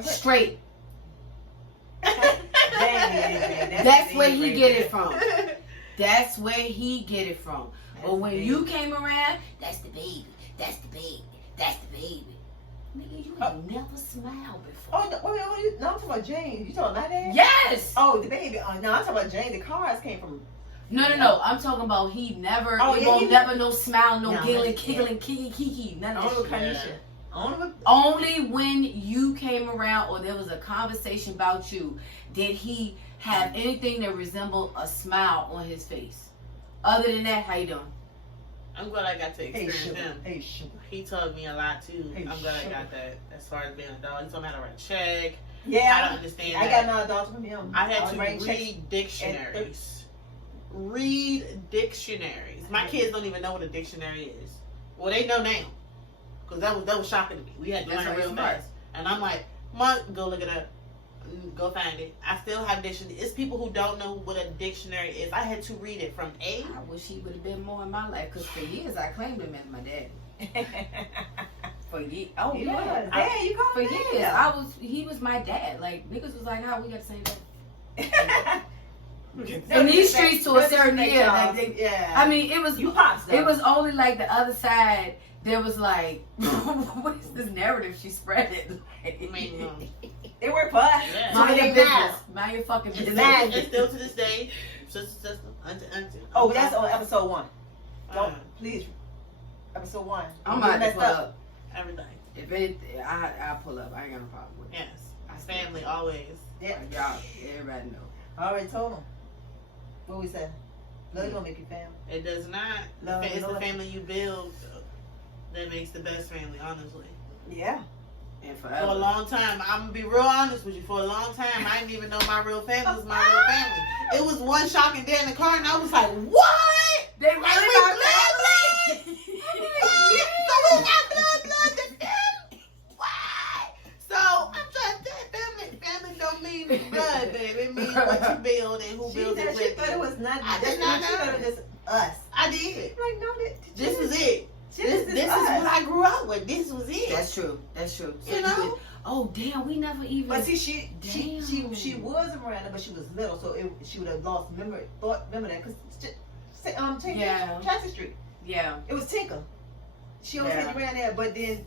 Straight. That's where he get it from. That's where he get it from. But when you came around, that's the baby. That's the baby. That's the baby. Nigga, you ain't never smiled before. Oh, no, I'm talking about Jane. You talking about my dad? Yes. Oh, the baby. Oh, no, I'm talking about Jane. The cars came from. No. I'm talking about he never. Oh, He yeah, won't he- never no smile, no No, giggling, yeah. giggling, kiki, none of Only that kind shit. of shit. Only Only when you came around or there was a conversation about you did he have anything that resembled a smile on his face. Other than that, how you doing? I'm glad I got to Hey, experience sugar. him. Hey, sugar. He taught me a lot too. Hey, I'm glad sugar. I got that as far as being an adult. He taught me how to write a check. How to Yeah. understand I that. got no adults from him. I had was to writing checks. read dictionaries. Read dictionaries. My kids don't even know what a dictionary is. Well, they know now, because that was shocking to me. We had to That's learn how real it's fast, and I'm like, "Mom, go look it up, go find it." I still have dictionary. It's people who don't know what a dictionary is. I had to read it from A. I wish he would have been more in my life because for years I claimed him as my daddy. For years. Oh, He yeah. was. Yeah, you called For him years, dad. he was my dad. Like, niggas was like, how we got the same dad? In In these streets to a certain year, like they, yeah. I mean, it was you pops though. it was only like the other side. There was like, what is this narrative she spread it? I mean, They work for us. Yeah. Mind your They business. now. Mind your fucking business. Exactly. and still to this day, sister, auntie. Oh, that's on episode 1. Don't Uh, please. Episode 1. I'm Don't about to mess pull up. everything. If it, I'll pull up. I ain't got no problem with it. Yes, family always. Yeah. Y'all, everybody know. I already told him. What we said? Love gonna make you family. It does not. No, It's no. the family you build that makes the best family, honestly. Yeah. And For forever. a long time, I'm gonna be real honest with you. For a long time, I didn't even know my real family was my real family. It was one shocking day in the car, and I was like, "What? They Like, really we got blood? family. So we got blood to them? What?" So I'm trying to say, family don't mean blood, baby. It means what you build and who She builds it said she with thought it you. was not. I She did not thought know. it was just us. I did. I'm like, no, This was it. This is us. what I grew up with. This was it. That's true. That's true. So You know? did- oh damn, we never even. But see, she Damn. was around it, but she was little, so she would have lost memory that because Tinker, Yeah. Chelsea Street, yeah. it was Tinker. She always Yeah. had around there, but then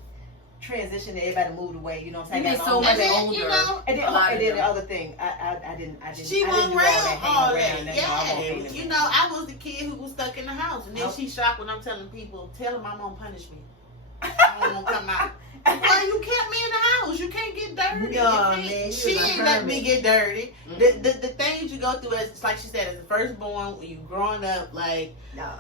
transitioned, everybody moved away. You know what I'm You saying? get I got so my much own- then, older. you know, And then, A lot and of then the them. other thing, I didn't. She I wasn't didn't do around all that. hanging around, no, I won't Yeah. hang You around. know, I was the kid who was stuck in the house. And then Nope. she shocked when I'm telling people, tell them I'm gonna punish me. I don't want to come out. Well, you kept me in the house. You can't get dirty. No, You can't- man, you she was a ain't let me hermit. get dirty. Mhm. The things you go through, as like she said, as a firstborn, when you growing up, like No.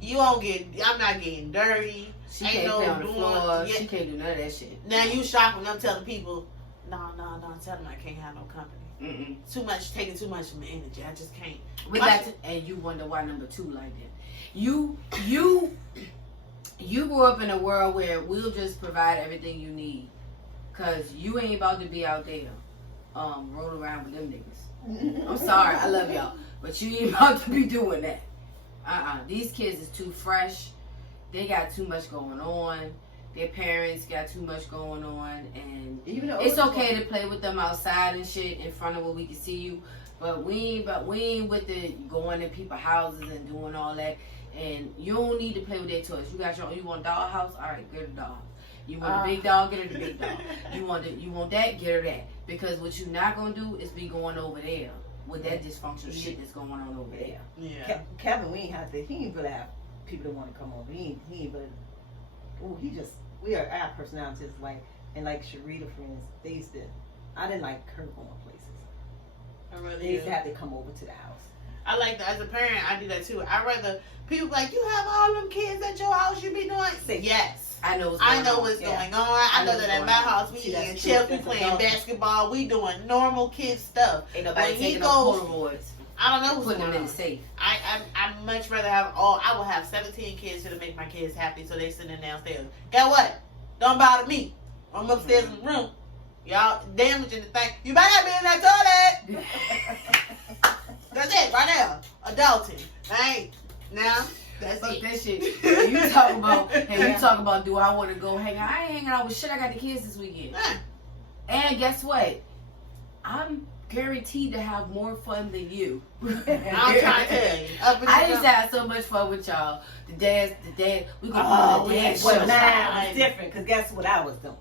you won't get. I'm not getting dirty. She Ain't can't no play on the doing- floor. yeah. She can't do none of that shit. Now you shopping. I'm telling people, no. Tell them I can't have no company. Mm-mm. Too much, taking too much of my energy. I just can't. We got to, and you wonder why number 2 like that. You grew up in a world where we'll just provide everything you need, cause you ain't about to be out there, rolling around with them niggas. I'm sorry, I love y'all, but you ain't about to be doing that. These kids is too fresh. They got too much going on. Their parents got too much going on, and Even though it's okay to play with them outside and shit in front of where we can see you, but we ain't with the going in people's houses and doing all that. And you don't need to play with their toys. You got your own. You want a doll house? All right, get a doll. You want a big dog? Get her the big dog. You want that? Get her that. Because what you're not gonna do is be going over there with that dysfunctional shit that's going on over there. Yeah. Kevin, we ain't have to. He ain't really have people that want to come over. He ain't really. Oh, we are our personalities like, and like Sharita friends. They used to. I didn't like her going places. I really They used do. to have to come over to the house. I like that. As a parent, I do that too. I rather people like, you have all them kids at your house. You be doing. Say Yes. I know what's I going know on. what's Yeah. going on. I know what's that at going my on. house we See, that's eating true. chips, we That's playing adult. basketball, we doing normal kid stuff. Ain't nobody When he taking no goes- Polaroids, I don't know what's putting going them in on. the safe. I much rather have all. I will have 17 kids to make my kids happy, so they sitting downstairs. Guess what? Don't bother me. I'm upstairs in the room. Y'all damaging the thing. You better not be in that toilet. That's it, right there. Adulting. Right? Now, that's Fuck it. that shit. And you talk about, do I want to go hang out? I ain't hanging out with shit. I got the kids this weekend. Huh. And guess what? I'm guaranteed to have more fun than you. I'm trying to tell you. Up in I the used to have so much fun with y'all. The dad, we go Oh, to the dad well, show. mine was different because guess what I was doing.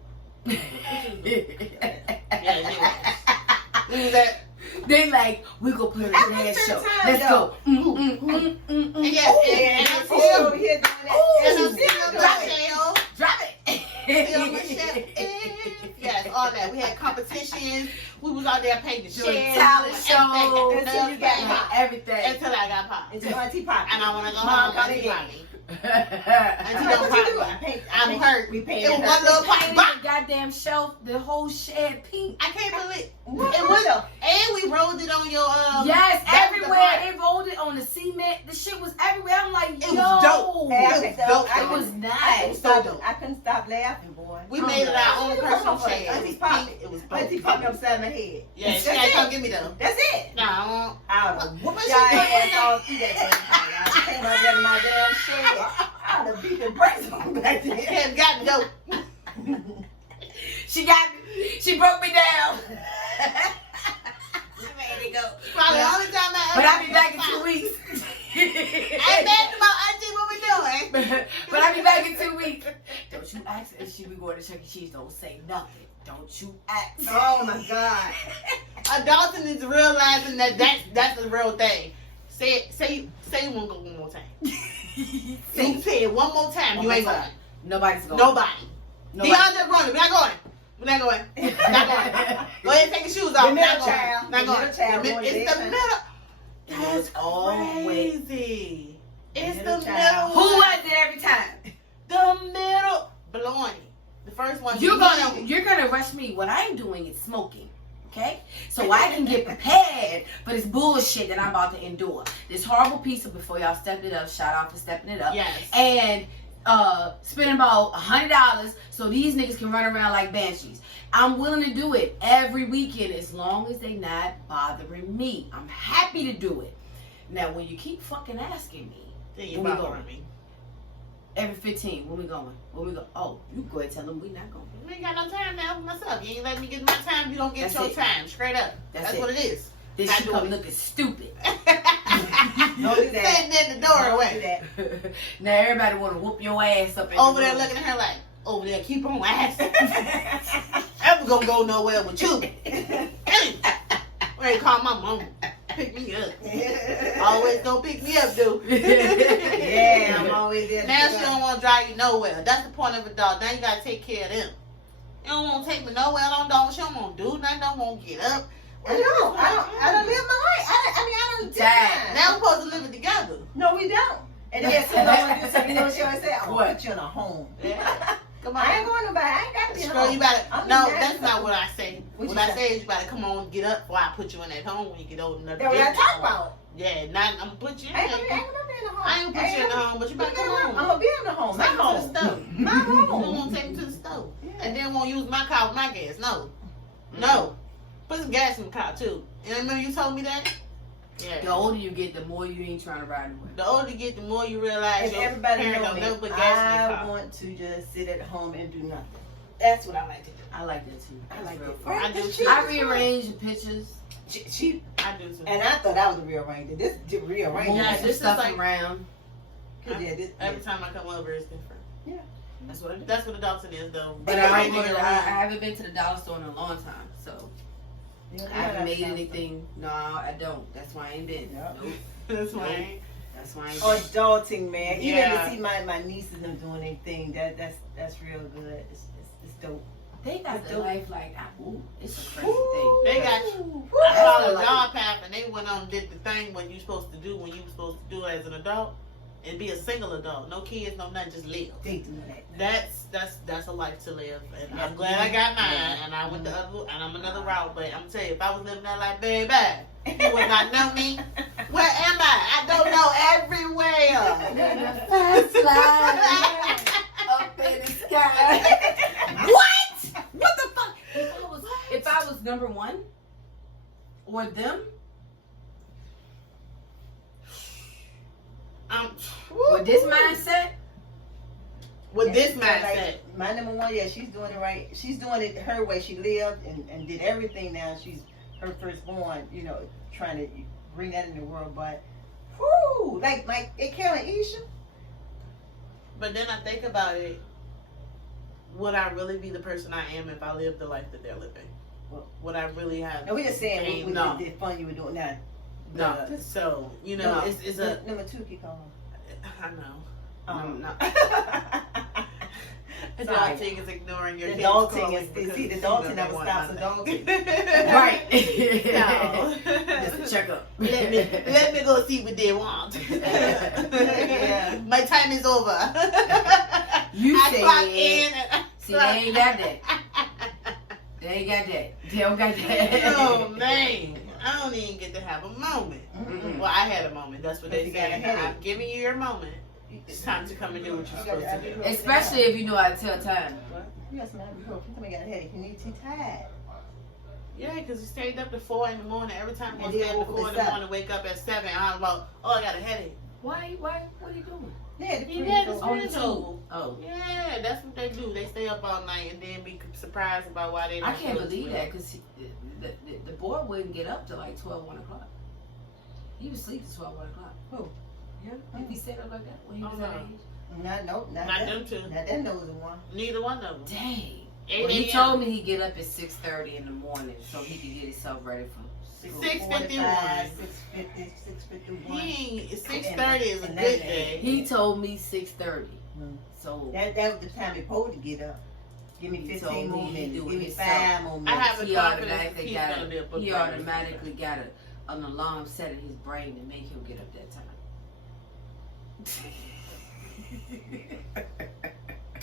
They like, we go put on a After dad a certain show. time, Let's go. And yes, Oh, and I'm I'm still still over here doing that. Ooh, and I'm And still I'm on still Michelle. Drop it. Still Michelle. Yes, all that. We had competitions. We was out there painting Doing sheds. talent doing shows. Until you got everything. hot. Everything. Until I got popped. Until Auntie Poppy. And I want to go Mom home. got Auntie it. Poppy. I don't what you do? pop me. I I'm paint- hurt. We It painted was her. one little Painted pop. the goddamn shelf, the whole shed pink. I can't believe What it was was. the- And we rolled it on your Yes, back of the everywhere. bike. It rolled it on the cement. The shit was everywhere. I'm like, It was yo. dope. Hey, I It picked was up- dope. I It was couldn't- nice. I couldn't stop laughing, boy. We made it our own personal Come on, shade. It Auntie was Poppy. pink. It was Auntie dope. Poppy upside my head. Yeah, she That's ain't it. come get me though. That's it. No, I won't. I would have What whooped was your she ass doing? all through that thing. I came out there in my damn shed. I would have beat the brakes on back there. Can't got dope. She broke me down. She made it go. Probably the only time I But ever. I'll be back in 2 weeks. I ain't mad about auntie. What we doing? But I'll be back in 2 weeks. Don't you ask if she be going to Chuck E. Cheese. Don't say nothing. Don't you ask. Oh my God. Adulting is realizing that's the real thing. Say you won't go one more time. You say it one more time. One You more ain't time. going. Nobody's going. Nobody. Nobody. DeAndre running. We're not going. We're not going. We're not going. Go ahead and take your shoes off. The We're middle not going. child. Not The going. middle child going It's the to middle. It was That's always- crazy. It's middle the child. middle. Who was it every time? The middle. Baloney. The first one. You're gonna rush me. What I'm doing is smoking. Okay? So I can get prepared for this bullshit that I'm about to endure. This horrible pizza before y'all stepped it up. Shout out for stepping it up. Yes. And spending about $100 so these niggas can run around like banshees. I'm willing to do it every weekend as long as they not bothering me. I'm happy to do it. Now when you keep fucking asking me, Then you Where we bothering going? me. every 15, when we going? When we go? Oh, you go ahead and tell them we not going. You ain't got no time now for myself. You ain't letting me get my time. You don't get That's your it. time. Straight up. That's That's it. what it is. Then Not she doing come it. looking stupid. Don't do that. Sitting in the Don't do doorway. that. Now everybody want to whoop your ass up. Over there looking at her like, over there, keep on asking. Ever gonna go nowhere with you? Hey, where you call my mom? Pick me up. Always go pick me up, dude. Yeah, I'm always there. to Now pick she up. don't want to drive you nowhere. That's the point of a dog. Now you gotta take care of them. You don't want to take me nowhere. She don't want to do nothing. Don't want to get up. I don't live my life. I don't Dad. Now we're supposed to live it together. No, we don't. And then someone do something, you know what she always say? I'm What? gonna put you in a home. Yeah. Come on. I ain't going nobody. I ain't got to be in a Girl, home. you better. I'm No, just that's asking. not what I say. What What you I say? say is you better come on, get up before I put you in that home when you get old enough. That's what I talk about. Yeah, not I'm gonna put you in I ain't there. gonna be in a home. I ain't gonna put you in the home, but you better come I'm on. gonna be in the home. My Take me to the home. stove. My You don't home. want to take me to the stove. Yeah. And then won't use my car with my gas. No. No. Put some gas in the car too. And remember you told me that? Yeah. The older you get, the more you ain't trying to ride away. The older you get, the more you realize If your everybody parents know don't me, never put gas in their I car. want to just sit at home and do nothing. That's what I like to do. I like that too. I like Real it. fun. I do She- too. I rearrange the pictures. She I do too. and I thought I was a rearranger. This did rearrange. Move Yeah, some this is stuff like- around. Yeah, this, Every time I come over, it's different. That's what it is. That's what adulting is, though. But Every I, ain't nigga gonna- I around. haven't been to the dollar store in a long time, so yeah, I haven't made anything. No, I don't. That's why I ain't been. Yeah. Oh. Nope. That's why. That's why I ain't been. Adulting, man. Even Yeah. to see my nieces and them doing their thing, that's real good. It's dope. They got the Dope. life like, ooh, it's a crazy thing. They got Woo. I followed That's John path, and they went on and did the thing what you supposed to do when you supposed to do as an adult, and be a single adult, no kids, no nothing, just live. They do that. That's a life to live, and Yeah. I'm glad I got mine, Yeah. and I went the other, and I'm another route. But I'm tell you, if I was living that life, baby, you would not know me. Where am I? I don't know everywhere. Fast slide up in the sky. What? What the fuck? If I was number one, or them, with this mindset, with this Yeah, mindset. like, my number one, yeah, she's doing it right. She's doing it her way. She lived and did everything now. She's her firstborn, trying to bring that in the world. But, whoo, like it killing Isha. But then I think about it. Would I really be the person I am if I lived the life that they're living? Would I really have? And we just saying what No. the fun you were doing now. No. So No. it's a. Number two, keep going. I know. no. Sorry. Adulting is ignoring your The kids adulting calling is- because see, the you adulting don't never want stops nothing. Right. No. Just a checkup. Let me go see what they want. Yeah. My time is over. You I say clock it. in. and See, they ain't got that. They ain't got that. They don't got that. Oh man, I don't even get to have a moment. Mm-mm. Well, I had a moment. That's what But they you got a said. headache. I'm giving you your moment. It's time to come and do what you're supposed to do. Especially if you know how to tell time. Yes, man. Before you got a headache, you need to tired. Yeah, because he stayed up to 4 in the morning. Every time he And stayed then up to woke 4 up in at the morning, wake up at 7. I'm about, oh, I got a headache. Why? What are you doing? Yeah, the He pretty had girl. his On the friends tube. over. Oh. Yeah, that's what they do. They stay up all night and then be surprised about why they I not can't feeling believe well. that because the boy wouldn't get up till like 12, 1 o'clock. He was asleep till 12, 1 o'clock. Who? Yeah. If he stayed up like that when he was Oh, that no. age. Not Not that. them two. Not that nosy one. Neither one of them. Dang. 8 Well, he a.m. told me he'd get up at 6:30 in the morning so he could get himself ready for school. 6:51. 6:50, 6:51. He ain't, 6:30 is a And good that- day. He told me 6:30. Mm. So That was the time he supposed to get up. Give me He 15 told more me he minutes. do Give it me himself. 5 more I minutes. have a he confidence automatically he's got gonna be a book he writer. automatically got an alarm set in his brain to make him get up that time.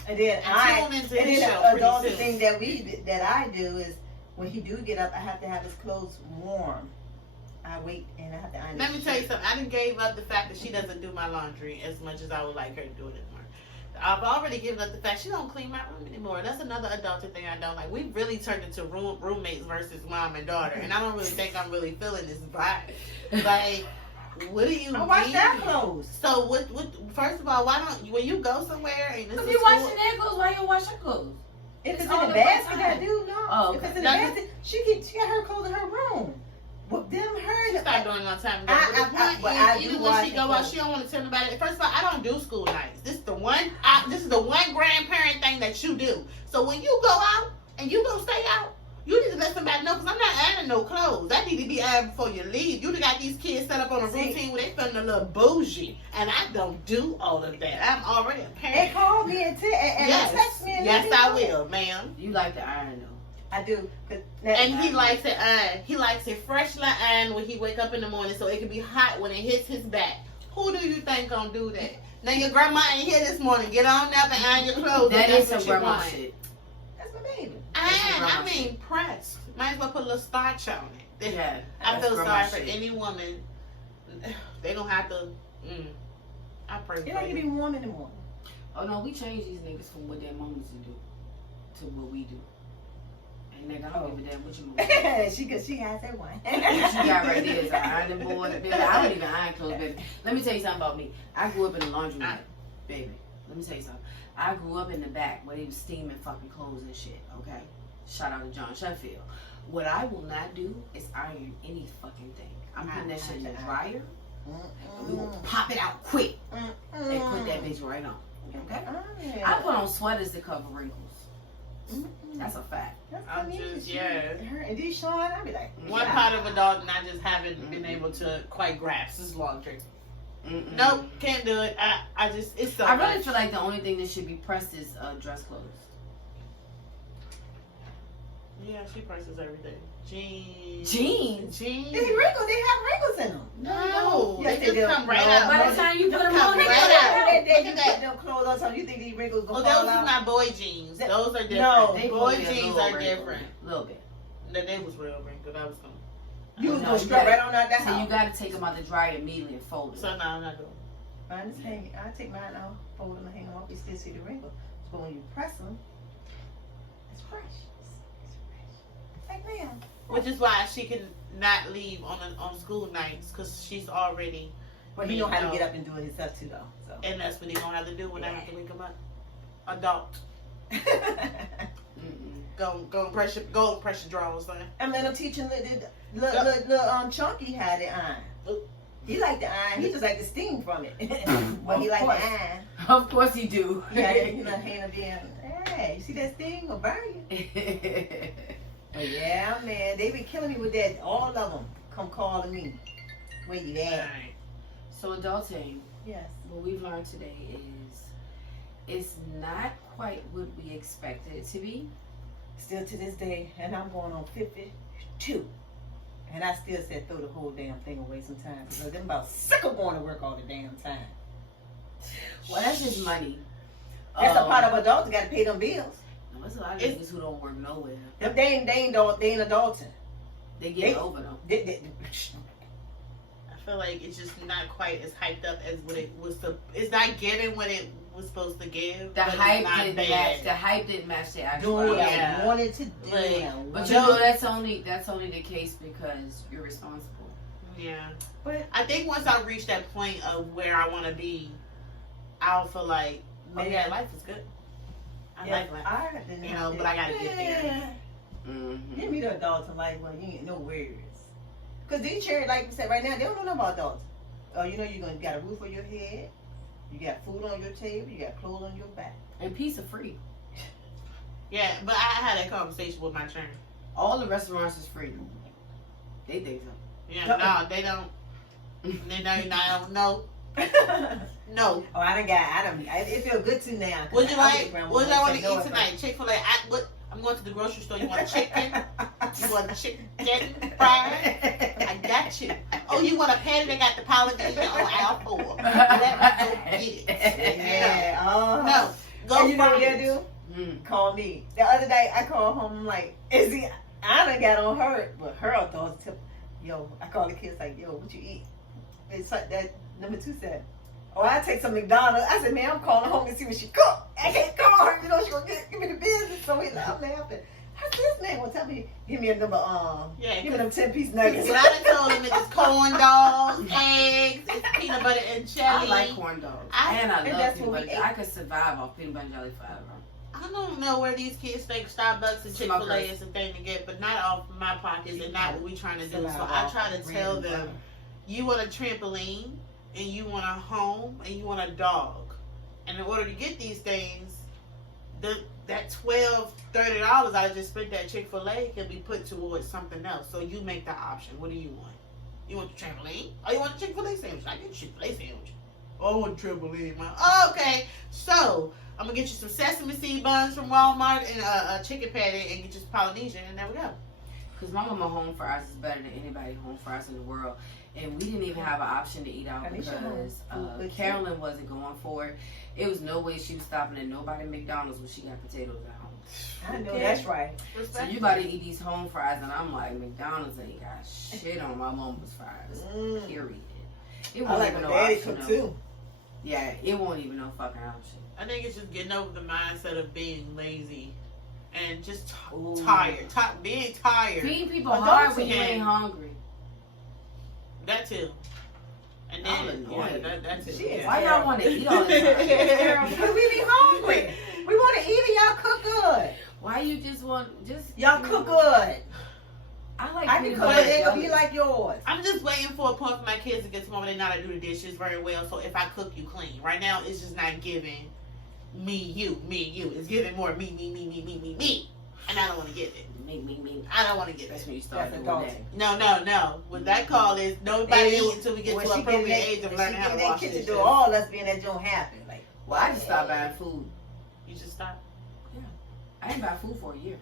And then And tune into and his then show the pretty other soon. thing that I do is when he do get up, I have to have his clothes warm. I wait and I have to iron. Let his me tell you shirt. something. I didn't gave up the fact that she doesn't do my laundry as much as I would like her to do it anymore. I've already given up the fact she don't clean my room anymore. That's another adulting thing I don't like. We really turned into roommates versus mom and daughter, and I don't really think I'm really feeling this vibe. Like, what do you I wash mean? their clothes. So what? First of all, why don't when you go somewhere and this If is you school- washing their clothes, why you don't wash your clothes? If It's it's all in the at one basket, I time. do no. Oh, If okay. it's in the That's- basket, she got her clothes in her room. With them, her. Start doing it on time. But I do Even when watch she the go out, clothes. she don't want to tell nobody. First of all, I don't do school nights. This is the one grandparent thing that you do. So when you go out and you gonna stay out, You need to let somebody know, because I'm not adding no clothes. That need to be added before you leave. You done got these kids set up on a routine where they feeling a little bougie. And I don't do all of that. I'm already a They parent. call me and Yes, text me. And yes, let I me know. will, ma'am. You like the iron though. I do. And he likes it iron. He likes it freshly iron when he wake up in the morning so it can be hot when it hits his back. Who do you think gonna do that? Now your grandma ain't here this morning. Get on up and iron your clothes. That if is that's some what you grandma want. shit. That's my baby. Iron, I grandma mean press. Might as well put a little starch on it. Yeah. I that's feel grandma sorry for shit. any woman. They don't have to. I pray It for don't you. get me warm in the morning. Oh no, we change these niggas from what their mamas do to what we do. And nigga, I don't give a damn what your mama do. she has that one. What you got right there is an ironing board. Baby, I don't even iron clothes, baby. Let me tell you something about me. I grew up in a laundromat, baby. Let me tell you something. I grew up in the back where they was steaming fucking clothes and shit, okay? Shout out to John Sheffield. What I will not do is iron any fucking thing. I'm putting that shit in the dryer, and we will pop it out quick and put that bitch right on. Okay? I put on sweaters to cover wrinkles. That's a fact. I'm just, yeah. Her and these Sean, I be like, One part of adult and I just haven't been able to quite grasp is laundry. Mm-mm. Nope, can't do it. I just, it's so I really much. feel like the only thing that should be pressed is dress clothes. Yeah, she presses everything. Jeans. Jeans? Jeans. They wrinkles. They have wrinkles in them. No, Yes, they they just do. come right No, out. By the time you put them come on, right they out. come out. And then Look you at put that. them clothes on, so you think these wrinkles Oh, gonna those fall is out? not boy jeans. That- Those are different. No. They Boy gonna be a jeans little are wrinkle, different. a little bit. They was real wrinkled. I was gonna. You was No, gonna you strap gotta- right on out that So you house. got to take them out the dryer immediately and fold So them. no, I'm not doing. I just hang. I take mine out, fold them, and hang them up. You still see the wrinkles. But when you press them, it's fresh. It's fresh. Like man. Which is why she can not leave on school nights because she's already. But he know how to get up and do it himself too, though. So. And that's what he gonna have to do when I have to wake him up. Adult. Mm-mm. Go and press your drawers, son. I mean, I'm teaching Chunky how to iron. He like the iron. He just like the steam from it. But he like the iron. Of course he do. Yeah, you know, hand being, hey, you see that steam will burn you. But yeah, man, they be killing me with that. All of them come calling me. Where you at? Alright. So adulting, Yes. what we've learned today is it's not quite what we expected it to be. Still to this day, and I'm going on 52. And I still said throw the whole damn thing away sometimes. Because I'm about sick of going to work all the damn time. Well, that's just money. That's a part of adults. Got to pay them bills. No, there's a lot of niggas who don't work nowhere. They ain't adulting. They get They- over them. I feel like it's just not quite as hyped up as what it was. It's not giving what it was supposed to give. The but hype it's not didn't bad. match. The hype didn't match the actual. Doing what outcome. Yeah. I wanted to do. Like, But you know that's only the case because you're responsible. Yeah. But I think once I reach that point of where I want to be, I'll feel like, oh yeah, life is good. I like life. I didn't You have know, to- but I gotta get there. Yeah. Mm-hmm. Give me the adults in life where you ain't no worries. Because these children, like we said right now, they don't know nothing about adults. You know, you got a roof on your head, you got food on your table, you got clothes on your back. And pizza free. Yeah, but I had that conversation with my children. All the restaurants is free. They think so. Yeah, no, they don't. They don't know. No. Oh, it feel good to now. 'cause What you I like? grandma What do once I want said to no eat at tonight? Chick-fil-A. I'm going to the grocery store. You want chicken? You want chicken fried? I got you. Oh, you want a patty that got the Polynesian on aisle 4? Let me go get it. Yeah. No. Go And you know what find they it. do? Mm. Call me. The other day, I called home, I'm like, Izzy, I done got on her, but her thoughts tip. Yo, I called the kids like, yo, what you eat? It's like that number 2 said, oh, I take some McDonald's. I said, man, I'm calling home to see what she cook. I can't call her, you know, she gonna give me the business. So he's like, I'm laughing. I said, this man will tell me, give me a number, Yeah, give me them 10-piece nuggets. What I done told him is it's corn dogs, eggs, it's peanut butter and I jelly. like corn dogs. And I love that's peanut what we butter. I could survive off peanut butter and jelly forever. I don't know where these kids think Starbucks and Chick-fil-A Smokers. is a thing to get, but not off my pockets and not what we trying to do. So I try to tell them, you want a trampoline, and you want a home, and you want a dog. And in order to get these things, that $12-$30 I just spent at Chick-fil-A can be put towards something else. So you make the option. What do you want? You want the trampoline? Or you want the Chick-fil-A sandwich? I get a Chick-fil-A sandwich. Oh, I want the trampoline, man. Oh, okay. So I'm gonna get you some sesame seed buns from Walmart and a chicken patty and get you some Polynesian, and there we go. Because my mama home fries is better than anybody home fries in the world. And we didn't even have an option to eat out because Carolyn wasn't going for it. It was no way she was stopping at nobody McDonald's when she got potatoes at home. I know that's right. So you about to eat these home fries, and I'm like, McDonald's ain't got shit on my mama's fries. Period. It I won't like even my no daddy option. cook too. Yeah, it won't even no fucking option. I think it's just getting over the mindset of being lazy and just Ooh. tired. Being tired. Feeding people Adults hard when you again. ain't hungry. That too. And I'm then, annoyed. that too. Shit. Yeah. Why y'all want to eat all the time? Because we be hungry. We want to eat and y'all cook good. Why you just want Y'all cook good. I like I can peanut cook butter it if jelly. you like yours. I'm just waiting for a point for my kids to get to the moment they know how to do the dishes very well. So if I cook, you clean. Right now, it's just not giving me, you. It's giving more me. And I don't want to get it. Me. I don't want to get That's it. when you start That's doing adulting. that. No. What that call is nobody eat until we get When to she an appropriate get in age that- of when learning she how get to in that wash kitchen dishes. door, all us being that don't happen. Like, Well, I just stopped buying food. You just stop. I ain't buy food for a year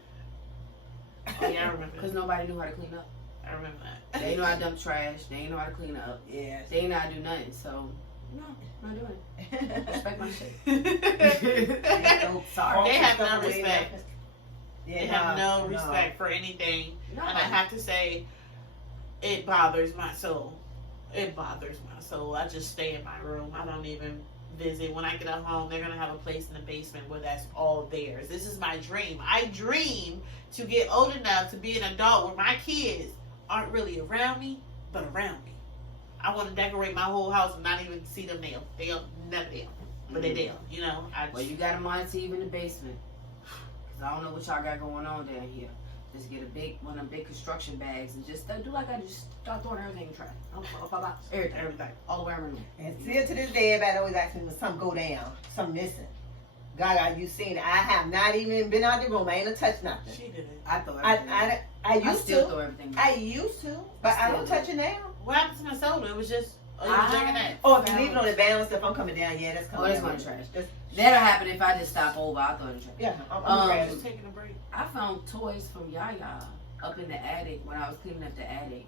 Oh yeah, I remember. because nobody knew how to clean up. I remember that. They ain't know how to dump trash. They ain't know how to clean up. yes. They ain't know how to do nothing. So, no, not doing it. Respect my shit. Oh, sorry. They have no respect. Yeah, They have no respect for anything. No. And I have to say, it bothers my soul. It bothers my soul. I just stay in my room. I don't even visit. When I get at home, they're going to have a place in the basement where that's all theirs. This is my dream. I dream to get old enough to be an adult where my kids aren't really around me, but around me. I want to decorate my whole house and not even see them there. They'll never there. But they there. You know? Well, you got a monitor in the basement. Because I don't know what y'all got going on down here. Just get one of them big construction bags and just do like I just start throwing everything in the trash. Everything. All the way around. And still to this day, everybody always asks me when something go down, something missing. God, you seen it? I have not even been out the room. I ain't touched nothing. She did it. I throw everything. I used still to. throw everything. I used to, but I don't touch it now. What happened to my soda? It was just, you was drinking that. Oh, if you leave it on the balance, if I'm coming down, yeah, that's coming that's down. going to trash. That's- That'll happen if I just stop over. I'll throw it in the trash. Yeah, I'm I ready. was taking a break. I found toys from Yaya up in the attic when I was cleaning up the attic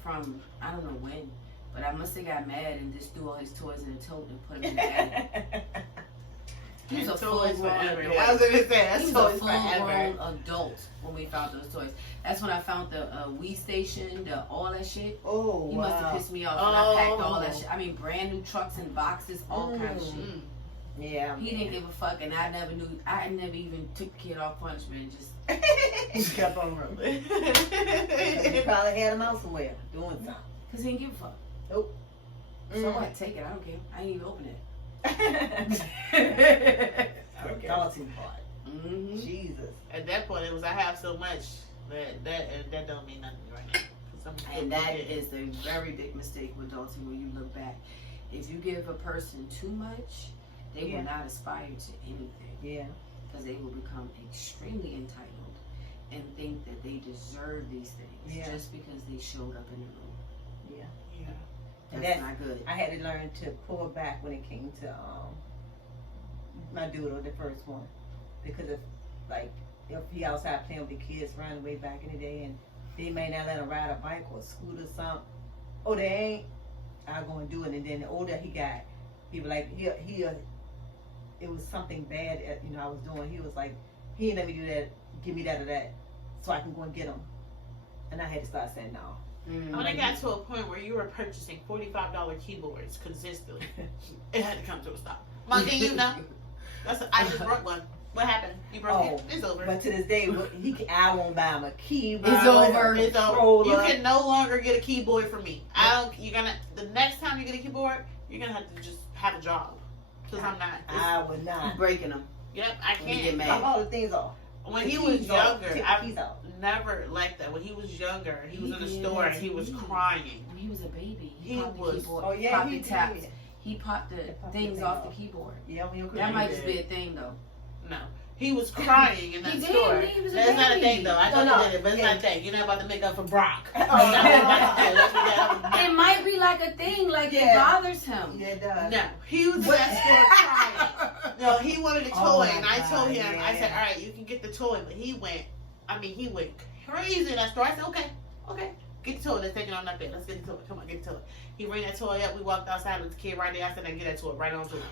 from I don't know when, but I must have got mad and just threw all his toys in a tote and put them in the attic. He's And a toys full-grown forever. adult. I was going to say, that's He's a toys full-grown forever. adult when we found those toys. That's when I found the Wii station, all that shit. Oh, He must have wow. pissed me off when I packed all that Oh. shit. I mean, brand new trucks and boxes, all kinds of shit. Mm. Yeah. He didn't give a fuck, and I never knew. I never even took the kid off punishment. Just He kept on rolling. You probably had him out somewhere doing something. because he didn't give a fuck. Nope. So what? Take it. I don't care. I ain't even open it. The adulting part. Mm-hmm. Jesus. At that point, it was I have so much that don't mean nothing right now. 'Cause I'm still And that good. is a very big mistake with adulting when you look back. If you give a person too much, they Yeah. will not aspire to anything Yeah. because they will become extremely entitled and think that they deserve these things Yeah. just because they showed up in the room. Yeah. And That's that's- not good. I had to learn to pull back when it came to my doodle, the first one, because if he outside playing with the kids running away back in the day, and they may not let him ride a bike or a scooter or something. Oh, they ain't. I go and do it, and then the older he got, he was like it was something bad. I was doing. He was like, he didn't let me do that. Give me that or that, so I can go and get him. And I had to start saying no. Mm. When it got to a point where you were purchasing $45 keyboards consistently, it had to come to a stop. Monkey, you know? I just broke one. What happened? You broke it? It's over. But to this day, I won't buy him a keyboard. It's over. It's over. controller. You can no longer get a keyboard from me. The next time you get a keyboard, you're gonna have to just have a job. Cause I'm not. I would not. Breaking them. Yep, I When you get can't. mad. Cut all the things off. When The he was keys off. younger, Take the I've keys out. never liked that. When he was younger, he was in the He store did and he that was to me. crying. When he was a baby, He popped the was- keyboard. Oh yeah, popped he the taps. did. He popped the They popped the things thing off off. the keyboard. Yeah, when you're That might did. just be a thing though. No, He was crying in that He did, store. he was a That's not a baby. thing, though. I thought No, he did it, but it's yeah. not a thing. You're not about to make up for Brock. Oh. That's not what I'm about to do. That's It might be like a thing, like it Yeah. bothers him. Yeah, it does. No, he was in that store crying. No, he wanted a Oh toy, my and I told God, him, I said, yeah. all right, you can get the toy, but he went crazy in that store. I said, okay, get the toy. Let's take it on that bed. Let's get the toy. Come on, get the toy. He ran that toy up. We walked outside with the kid right there. I said, I get that toy right on to him.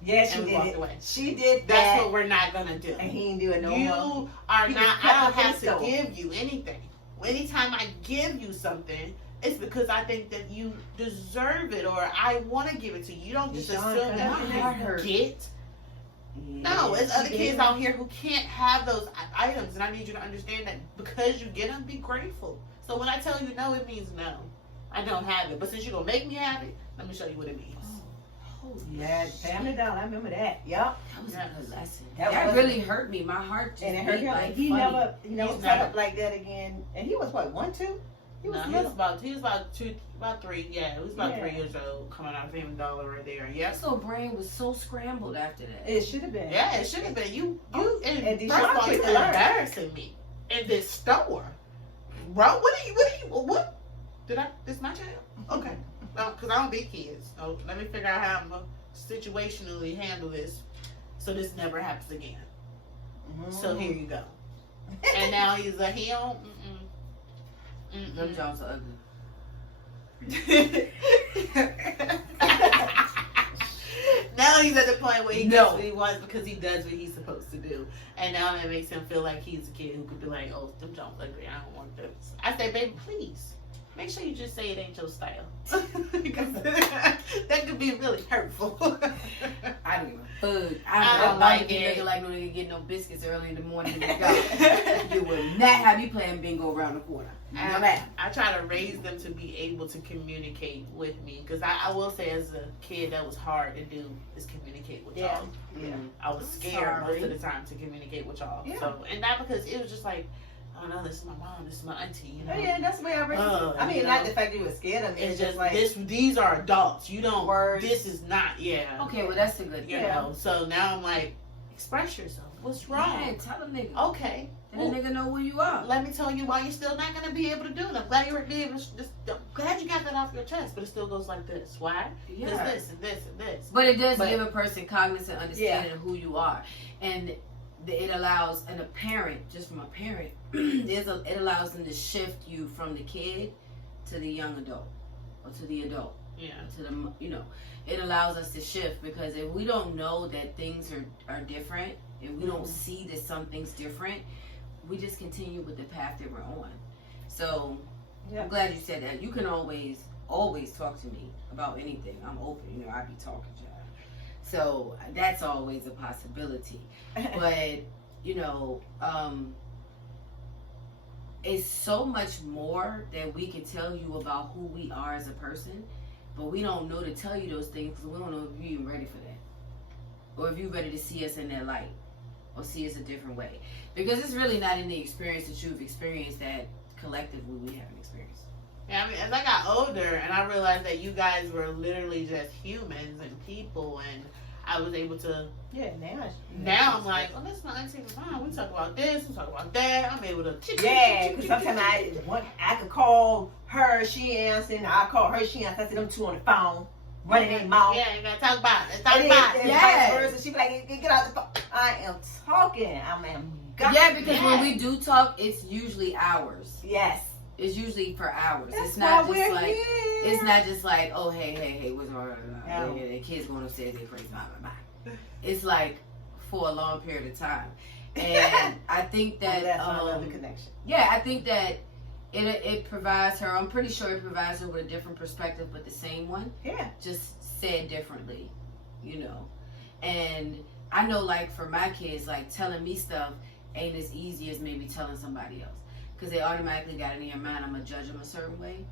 Yeah, she And we did walked it. away. She did That's that. what we're not gonna do. And he didn't do it no more. You are He was not. kept I don't up in have the to store. give you anything. Anytime I give you something, it's because I think that you deserve it, or I want to give it to you. You don't just Deshaun, assume come that on, you my heart hurt. get. No, Yeah, it's other she kids did. out here who can't have those items, and I need you to understand that because you get them, be grateful. So when I tell you no, it means no. I don't have it, but since you're gonna make me have it, let me show you what it means. Holy Yeah, Family Dollar. I remember that. Yup. That was Yes. a good lesson. That That, was- really hurt me. My heart just And it hurt beat him. like He funny. never He's talk never- up like that again. And he was what, 1, 2? He was No, little. he was about 3. Yeah, he was about Yeah. 3 years old, coming out of Family Dollar right there. Yep. So brain was so scrambled after that. It should have been. Yeah, it should have been. You and and Deshaun first of all, took you're the learn. embarrassing me in this store. Bro, what? This my child? Okay. Well, because I don't beat kids. So let me figure out how I'm going to situationally handle this so this never happens again. So here you go. And now he's like, he don't, Them jobs are ugly. Now he's at the point where he No. gets what he wants because he does what he's supposed to do. And now that makes him feel like he's a kid who could be like, oh, them Jones ugly, I don't want this. I say, baby, please, make sure you just say it ain't your style. Because that could be really hurtful. I don't give a fuck. I I don't don't like like it. looking like no nigga get no biscuits early in the morning to go. You will not have me playing bingo around the corner. No, ma'am. I try to raise them to be able to communicate with me because I will say as a kid that was hard to do is communicate with Yeah. y'all. Yeah. I was I'm scared most sorry. of the time to communicate with y'all. Yeah. So and not because it was just like, oh no, this is my mom, this is my auntie, you know. Oh, yeah, that's the way I raised Oh, I mean, you not know. the fact you were scared of me. It's just like, these are adults. You don't. Words. This is not. Yeah. Okay, well that's a good You thing. Yeah. know. So now I'm like, express yourself. What's Yeah, wrong? tell a nigga. Okay. Then the nigga know where you are. Let me tell you why you're still not gonna be able to do it. I'm glad you're able to. Glad you got that off your chest, but it still goes like this. Why? Because Yeah. this and this and this. But it does But- give a person cognizant understanding of who you are, and it allows a parent, just from a parent, it allows them to shift you from the kid to the young adult or to the adult. Yeah. To the it allows us to shift because if we don't know that things are different, and we don't see that something's different, we just continue with the path that we're on. So Yeah. I'm glad you said that. You can always talk to me about anything. I'm open. I be talking to her. So that's always a possibility. But it's so much more that we can tell you about who we are as a person, but we don't know to tell you those things because we don't know if you're even ready for that, or if you're ready to see us in that light, or see us a different way. Because it's really not in the experience that you've experienced that collectively we haven't experienced. Yeah, I mean, as I got older and I realized that you guys were literally just humans and people, and I was able to. Yeah, Now I'm like, oh, that's my auntie. We talk about this, we talk about that. I'm able to. Yeah, because sometimes I could call her, she answering. I call her, she answering. I see them two on the phone, running their mouth. Yeah, you gotta talk about it. Talk And about it. then Yes. vice versa. She be like, get out the phone. I am talking. Yeah, because when we do talk, it's usually hours. Yes. It's usually for hours. That's It's not why just we're like here. it's not just like, oh hey, what's going on? No. Yeah, the kids going upstairs, they praise blah blah blah. It's like for a long period of time, and I think that That's another connection. yeah, I think that it provides her. I'm pretty sure it provides her with a different perspective, but the same one, Yeah. just said differently, And I know, like for my kids, like telling me stuff ain't as easy as maybe telling somebody else. Because they automatically got it in your mind, I'm going to judge them a certain way.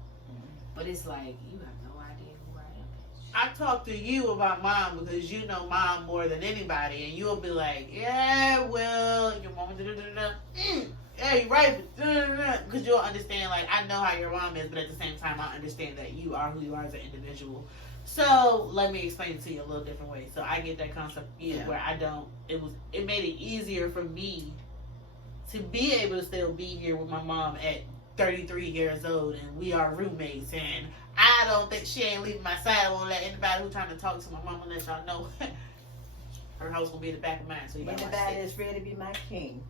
But it's like, you have no idea who I am, bitch. I talk to you about mom because you know mom more than anybody, and you'll be like, yeah, well, your mama da da da da. hey, right, because you'll understand, like, I know how your mom is, but at the same time, I understand that you are who you are as an individual. So, let me explain it to you a little different way. So, I get that concept where I don't, it made it easier for me to be able to still be here with my mom at 33 years old, and we are roommates, and I don't think she ain't leaving my side. I won't let anybody who's trying to talk to my mom let y'all know her house will be in the back of mine. So you better watch Anybody this. is ready to be my king.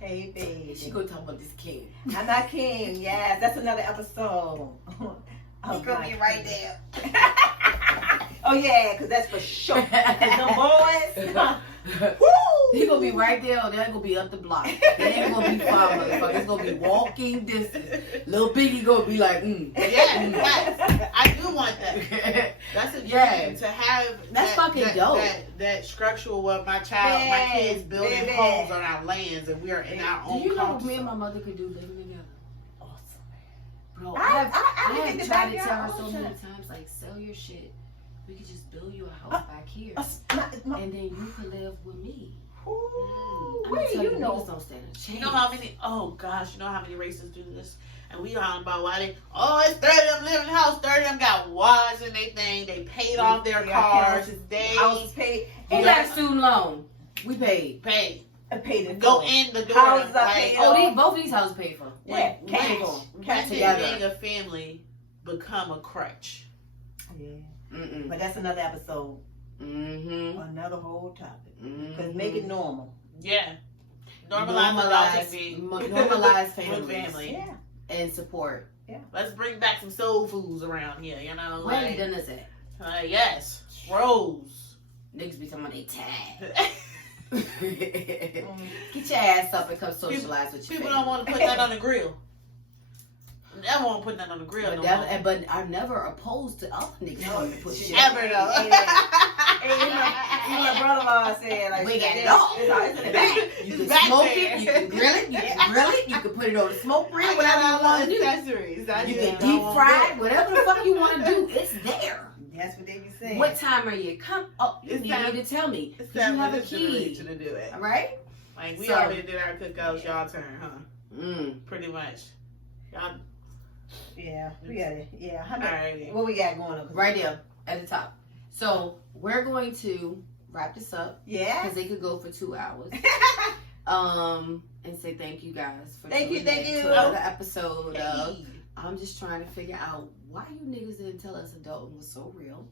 Hey, baby. She gonna talk about this kid. I'm not king. Yes, that's another episode. He gonna be right there. Oh yeah, because that's for sure. Because them boys. Woo! He gonna be right there, or they're gonna be up the block. They ain't gonna be far, motherfucker. It's gonna be walking distance. Little Biggie gonna be like, Yes, I do want that. That's a dream to have. That's fucking dope. That structural where my kids building homes on our lands, and we are in our own. Do you know what comfort me and zone. my mother could do living together? Awesome. Bro, I I live in the have tried to backyard tell her all so the many time. times, like, sell your shit. We could just build you a house back here, and then you could live with me. Ooh, I'm wait, telling you know. niggas don't stand a chance. You know how many? Oh gosh, you know how many races do this? And we talking about why they? Oh, it's 30 of them living in the house. 30 of them got wives and they thing. They paid off their cars. They House paid. Who got a student loan? We paid. paid. I paid it. Go for. in the door. Houses are like, paid Oh, both these houses paid for. Yeah, We cash. paid for 'em. when did together. being a family become a crutch? Yeah. Mm-mm. But that's another episode. Mm-hmm. Another whole topic. Mm-hmm. Because make it normal. Yeah. Normalize With families family. Yeah. and support. Let's bring back some soul foods around here, you know? Where Like, the dinners at? yes. Rose. Niggas be talking about they tag. Get your ass up and come socialize with your People family. don't want to put that on the grill. Never want to put that on the grill. But, no that, more. but I'm never opposed to other niggas coming to put shit. Ever though. My brother-in-law said, like, We got it's it all. it's in the back. You It's can back smoke there. it, you can grill it, you can grill it, you can put it on the smoke grill, whatever you want to do. Accessories. You can deep fry it, whatever the fuck you want to do, it's there. That's what they be saying. What time are you? Come up. You It's need time- to tell me. It's 'Cause you time have for a this key. generation to do it. All right? Like we So- already did our cookouts, y'all turn, huh? Mm. Pretty much. Y'all. Yeah, we got it. Yeah. How many, Alrighty. what we got going on? Right there at the top. So we're going to wrap this up Yeah. because they could go for 2 hours. And say thank you guys for Thank you, tuning thank in you. to another episode of Hey. I'm just trying to figure out why you niggas didn't tell us adulting was so real.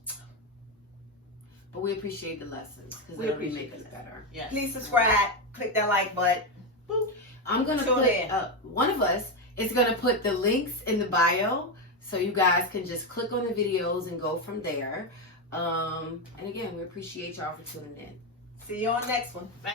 But we appreciate the lessons because We it'll be appreciate make us the better. Yes. Please subscribe. Click that like button. I'm gonna Tune put in. one of us is gonna put the links in the bio so you guys can just click on the videos and go from there. And again, we appreciate y'all for tuning in. See you on the next one.